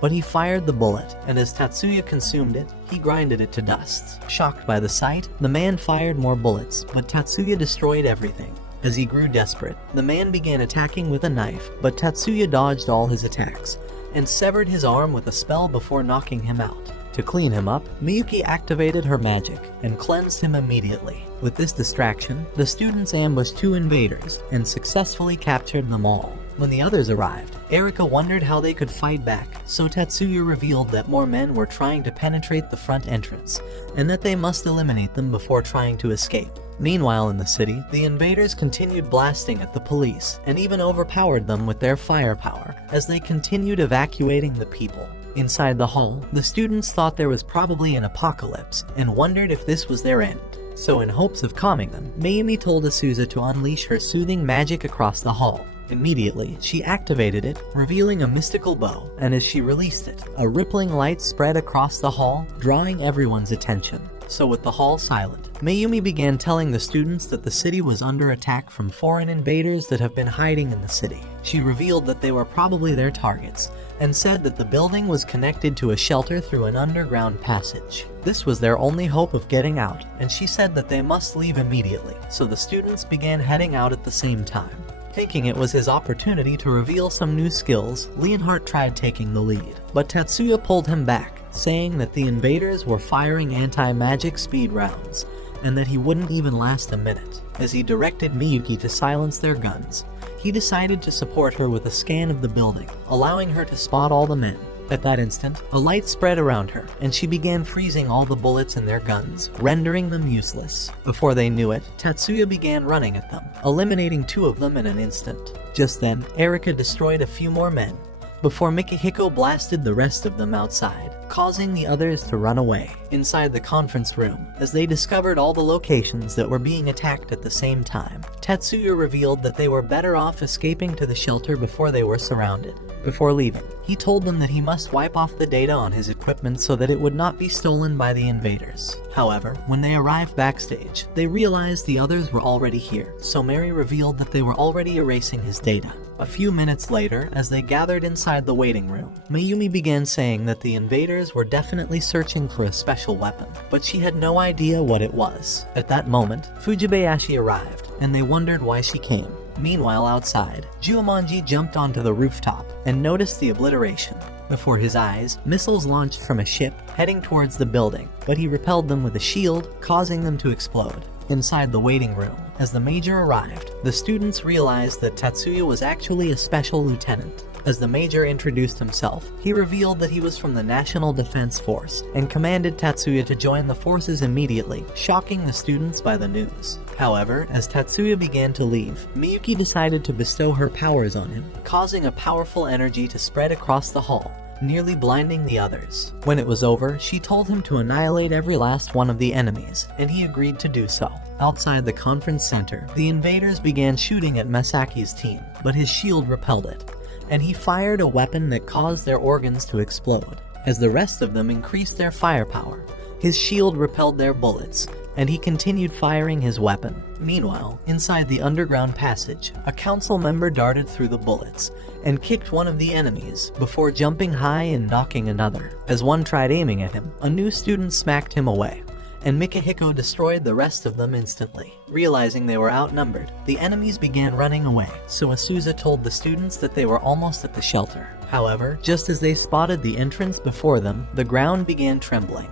but he fired the bullet, and as Tetsuya consumed it, he grinded it to dust. Shocked by the sight, the man fired more bullets, but Tetsuya destroyed everything. As he grew desperate, the man began attacking with a knife, but Tetsuya dodged all his attacks and severed his arm with a spell before knocking him out. To clean him up, Miyuki activated her magic and cleansed him immediately. With this distraction, the students ambushed 2 invaders and successfully captured them all. When the others arrived, Erika wondered how they could fight back, so Tetsuya revealed that more men were trying to penetrate the front entrance, and that they must eliminate them before trying to escape. Meanwhile in the city, the invaders continued blasting at the police, and even overpowered them with their firepower, as they continued evacuating the people. Inside the hall, the students thought there was probably an apocalypse, and wondered if this was their end. So in hopes of calming them, Mayumi told Asuza to unleash her soothing magic across the hall. Immediately, she activated it, revealing a mystical bow, and as she released it, a rippling light spread across the hall, drawing everyone's attention. So with the hall silent, Mayumi began telling the students that the city was under attack from foreign invaders that have been hiding in the city. She revealed that they were probably their targets, and said that the building was connected to a shelter through an underground passage. This was their only hope of getting out, and she said that they must leave immediately, so the students began heading out at the same time. Thinking it was his opportunity to reveal some new skills, Leonhardt tried taking the lead, but Tetsuya pulled him back, saying that the invaders were firing anti-magic speed rounds, and that he wouldn't even last a minute. As he directed Miyuki to silence their guns, he decided to support her with a scan of the building, allowing her to spot all the men. At that instant, a light spread around her, and she began freezing all the bullets in their guns, rendering them useless. Before they knew it, Tetsuya began running at them, eliminating 2 of them in an instant. Just then, Erika destroyed a few more men, before Mikihiko blasted the rest of them outside, causing the others to run away. Inside the conference room, as they discovered all the locations that were being attacked at the same time, Tetsuya revealed that they were better off escaping to the shelter before they were surrounded. Before leaving, he told them that he must wipe off the data on his equipment so that it would not be stolen by the invaders. However, when they arrived backstage, they realized the others were already here, so Mary revealed that they were already erasing his data. A few minutes later, as they gathered inside the waiting room, Mayumi began saying that the invaders were definitely searching for a special weapon, but she had no idea what it was. At that moment, Fujibayashi arrived, and they wondered why she came. Meanwhile outside, Juamonji jumped onto the rooftop and noticed the obliteration. Before his eyes, missiles launched from a ship heading towards the building, but he repelled them with a shield, causing them to explode. Inside the waiting room, as the major arrived, the students realized that Tetsuya was actually a special lieutenant. As the major introduced himself, he revealed that he was from the National Defense Force and commanded Tetsuya to join the forces immediately, shocking the students by the news. However, as Tetsuya began to leave, Miyuki decided to bestow her powers on him, causing a powerful energy to spread across the hall, nearly blinding the others. When it was over, she told him to annihilate every last one of the enemies, and he agreed to do so. Outside the conference center, the invaders began shooting at Masaki's team, but his shield repelled it, and he fired a weapon that caused their organs to explode. As the rest of them increased their firepower, his shield repelled their bullets, and he continued firing his weapon. Meanwhile, inside the underground passage, a council member darted through the bullets and kicked one of the enemies before jumping high and knocking another. As one tried aiming at him, a new student smacked him away, and Mikihiko destroyed the rest of them instantly. Realizing they were outnumbered, the enemies began running away, so Asuza told the students that they were almost at the shelter. However, just as they spotted the entrance before them, the ground began trembling,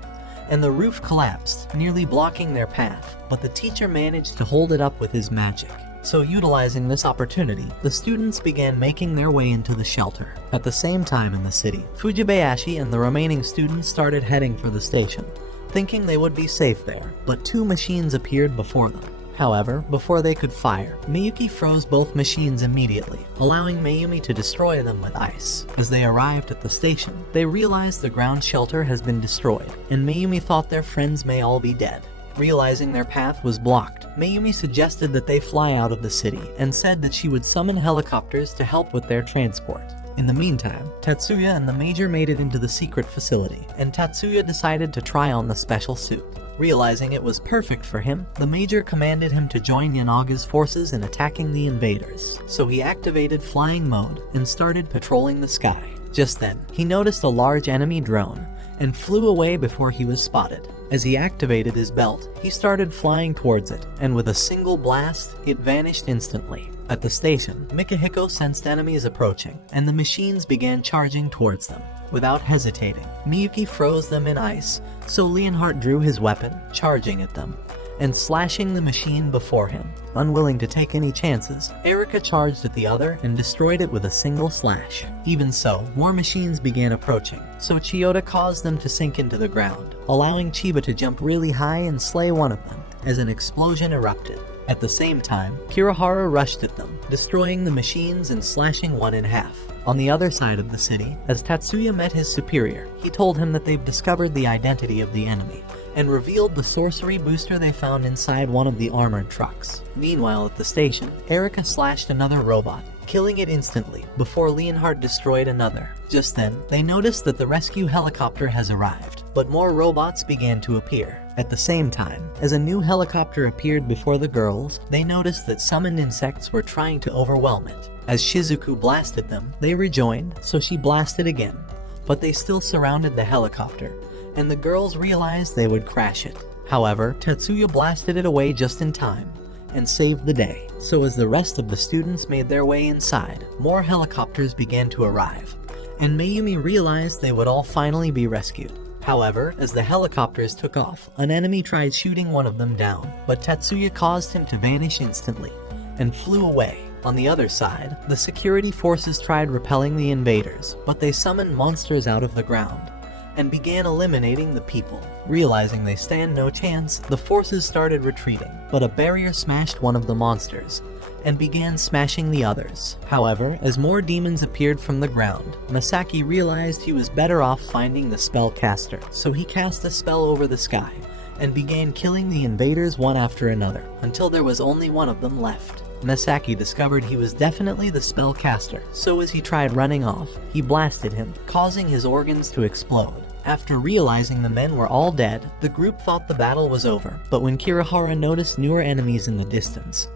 and the roof collapsed, nearly blocking their path, but the teacher managed to hold it up with his magic. So utilizing this opportunity, the students began making their way into the shelter. At the same time in the city, Fujibayashi and the remaining students started heading for the station, thinking they would be safe there, but 2 machines appeared before them. However, before they could fire, Miyuki froze both machines immediately, allowing Mayumi to destroy them with ice. As they arrived at the station, they realized the ground shelter has been destroyed, and Mayumi thought their friends may all be dead. Realizing their path was blocked, Mayumi suggested that they fly out of the city and said that she would summon helicopters to help with their transport. In the meantime, Tatsuya and the Major made it into the secret facility, and Tatsuya decided to try on the special suit. Realizing it was perfect for him, the Major commanded him to join Yanaga's forces in attacking the invaders, so he activated flying mode and started patrolling the sky. Just then, he noticed a large enemy drone and flew away before he was spotted. As he activated his belt, he started flying towards it, and with a single blast, it vanished instantly. At the station, Mikihiko sensed enemies approaching, and the machines began charging towards them. Without hesitating, Miyuki froze them in ice, so Leonhardt drew his weapon, charging at them, and slashing the machine before him. Unwilling to take any chances, Erika charged at the other and destroyed it with a single slash. Even so, more machines began approaching, so Chiyoda caused them to sink into the ground, allowing Chiba to jump really high and slay one of them, as an explosion erupted. At the same time, Kirihara rushed at them, destroying the machines and slashing one in half. On the other side of the city, as Tatsuya met his superior, he told him that they've discovered the identity of the enemy, and revealed the sorcery booster they found inside one of the armored trucks. Meanwhile, at the station, Erika slashed another robot, killing it instantly, before Leonhardt destroyed another. Just then, they noticed that the rescue helicopter has arrived, but more robots began to appear. At the same time, as a new helicopter appeared before the girls, they noticed that summoned insects were trying to overwhelm it. As Shizuku blasted them, they rejoined, so she blasted again, but they still surrounded the helicopter, and the girls realized they would crash it. However, Tatsuya blasted it away just in time, and saved the day. So as the rest of the students made their way inside, more helicopters began to arrive, and Mayumi realized they would all finally be rescued. However, as the helicopters took off, an enemy tried shooting one of them down, but Tatsuya caused him to vanish instantly, and flew away. On the other side, the security forces tried repelling the invaders, but they summoned monsters out of the ground, and began eliminating the people. Realizing they stand no chance, the forces started retreating, but a barrier smashed one of the monsters, and began smashing the others. However, as more demons appeared from the ground, Masaki realized he was better off finding the spellcaster, so he cast a spell over the sky, and began killing the invaders one after another, until there was only one of them left. Masaki discovered he was definitely the spellcaster, so as he tried running off, he blasted him, causing his organs to explode. After realizing the men were all dead, the group thought the battle was over, but when Kirihara noticed newer enemies in the distance,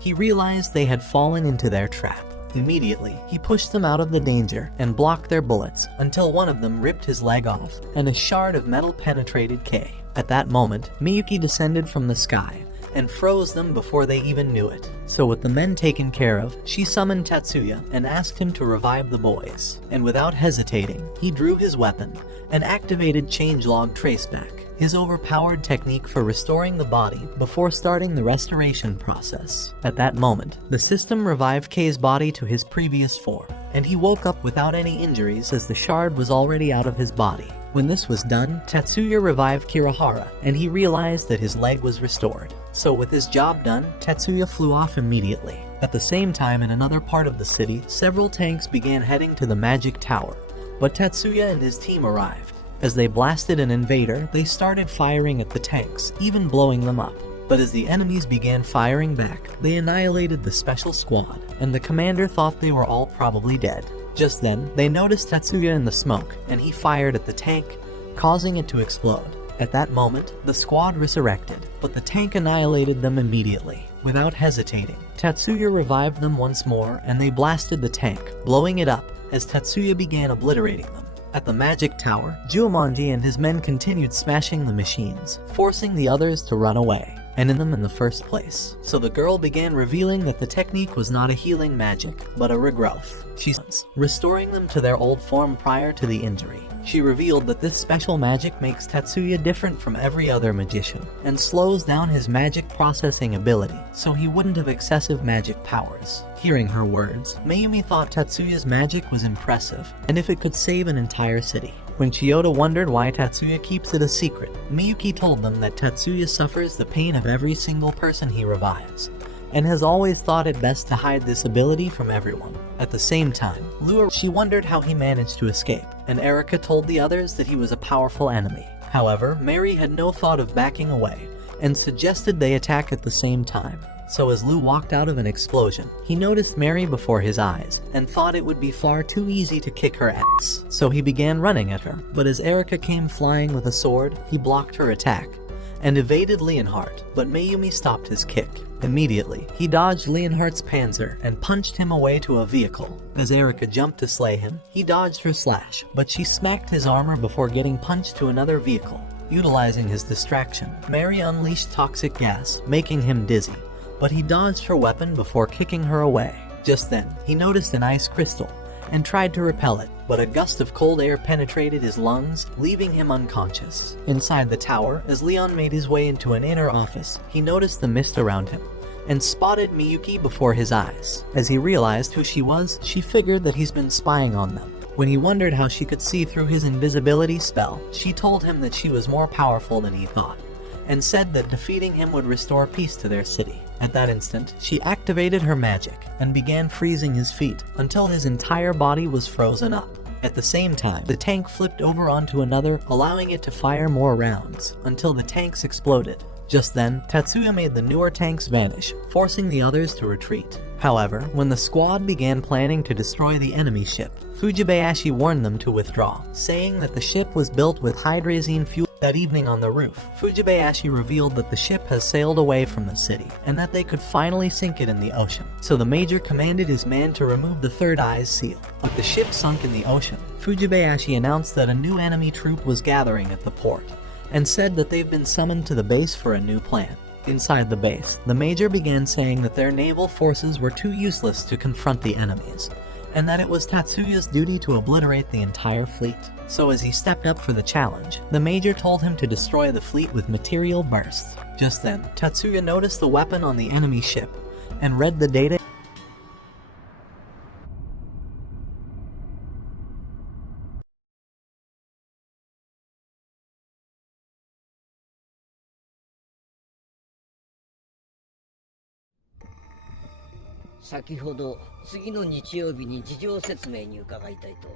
he realized they had fallen into their trap. Immediately, he pushed them out of the danger and blocked their bullets until one of them ripped his leg off and a shard of metal penetrated Kei. At that moment, Miyuki descended from the sky and froze them before they even knew it. So with the men taken care of, she summoned Tatsuya and asked him to revive the boys. And without hesitating, he drew his weapon and activated changelog traceback, his overpowered technique for restoring the body before starting the restoration process. At that moment, the system revived Kei's body to his previous form, and he woke up without any injuries as the shard was already out of his body. When this was done, Tatsuya revived Kirihara, and he realized that his leg was restored. So with his job done, Tatsuya flew off immediately. At the same time, in another part of the city, several tanks began heading to the magic tower, but Tatsuya and his team arrived. As they blasted an invader, they started firing at the tanks, even blowing them up. But as the enemies began firing back, they annihilated the special squad, and the commander thought they were all probably dead. Just then, they noticed Tatsuya in the smoke, and he fired at the tank, causing it to explode. At that moment, the squad resurrected, but the tank annihilated them immediately. Without hesitating, Tatsuya revived them once more, and they blasted the tank, blowing it up, as Tatsuya began obliterating them. At the magic tower, Jumanji and his men continued smashing the machines, forcing the others to run away, and in them in the first place. So the girl began revealing that the technique was not a healing magic, but a regrowth. She restoring them to their old form prior to the injury. She revealed that this special magic makes Tatsuya different from every other magician, and slows down his magic processing ability, so he wouldn't have excessive magic powers. Hearing her words, Mayumi thought Tatsuya's magic was impressive, and if it could save an entire city. When Chiyoda wondered why Tatsuya keeps it a secret, Miyuki told them that Tatsuya suffers the pain of every single person he revives, and has always thought it best to hide this ability from everyone. At the same time, she wondered how he managed to escape, and Erika told the others that he was a powerful enemy. However, Mary had no thought of backing away, and suggested they attack at the same time. So as Lu walked out of an explosion, he noticed Mary before his eyes, and thought it would be far too easy to kick her ass. So he began running at her, but as Erika came flying with a sword, he blocked her attack, and evaded Leonhardt, but Mayumi stopped his kick. Immediately, he dodged Leonhardt's panzer and punched him away to a vehicle. As Erika jumped to slay him, he dodged her slash, but she smacked his armor before getting punched to another vehicle. Utilizing his distraction, Mary unleashed toxic gas, making him dizzy, but he dodged her weapon before kicking her away. Just then, he noticed an ice crystal, and tried to repel it, but a gust of cold air penetrated his lungs, leaving him unconscious. Inside the tower, as Leon made his way into an inner office, he noticed the mist around him, and spotted Miyuki before his eyes. As he realized who she was, she figured that he's been spying on them. When he wondered how she could see through his invisibility spell, she told him that she was more powerful than he thought, and said that defeating him would restore peace to their city. At that instant, she activated her magic and began freezing his feet until his entire body was frozen up. At the same time, the tank flipped over onto another, allowing it to fire more rounds until the tanks exploded. Just then, Tatsuya made the newer tanks vanish, forcing the others to retreat. However, when the squad began planning to destroy the enemy ship, Fujibayashi warned them to withdraw, saying that the ship was built with hydrazine fuel. That evening on the roof, Fujibayashi revealed that the ship has sailed away from the city, and that they could finally sink it in the ocean. So the major commanded his man to remove the third eye's seal. With the ship sunk in the ocean, Fujibayashi announced that a new enemy troop was gathering at the port, and said that they've been summoned to the base for a new plan. Inside the base, the major began saying that their naval forces were too useless to confront the enemies, and that it was Tatsuya's duty to obliterate the entire fleet. So as he stepped up for the challenge, the major told him to destroy the fleet with material bursts. Just then, Tatsuya noticed the weapon on the enemy ship, and read the data.先ほど次の日曜日に事情説明に伺いたいと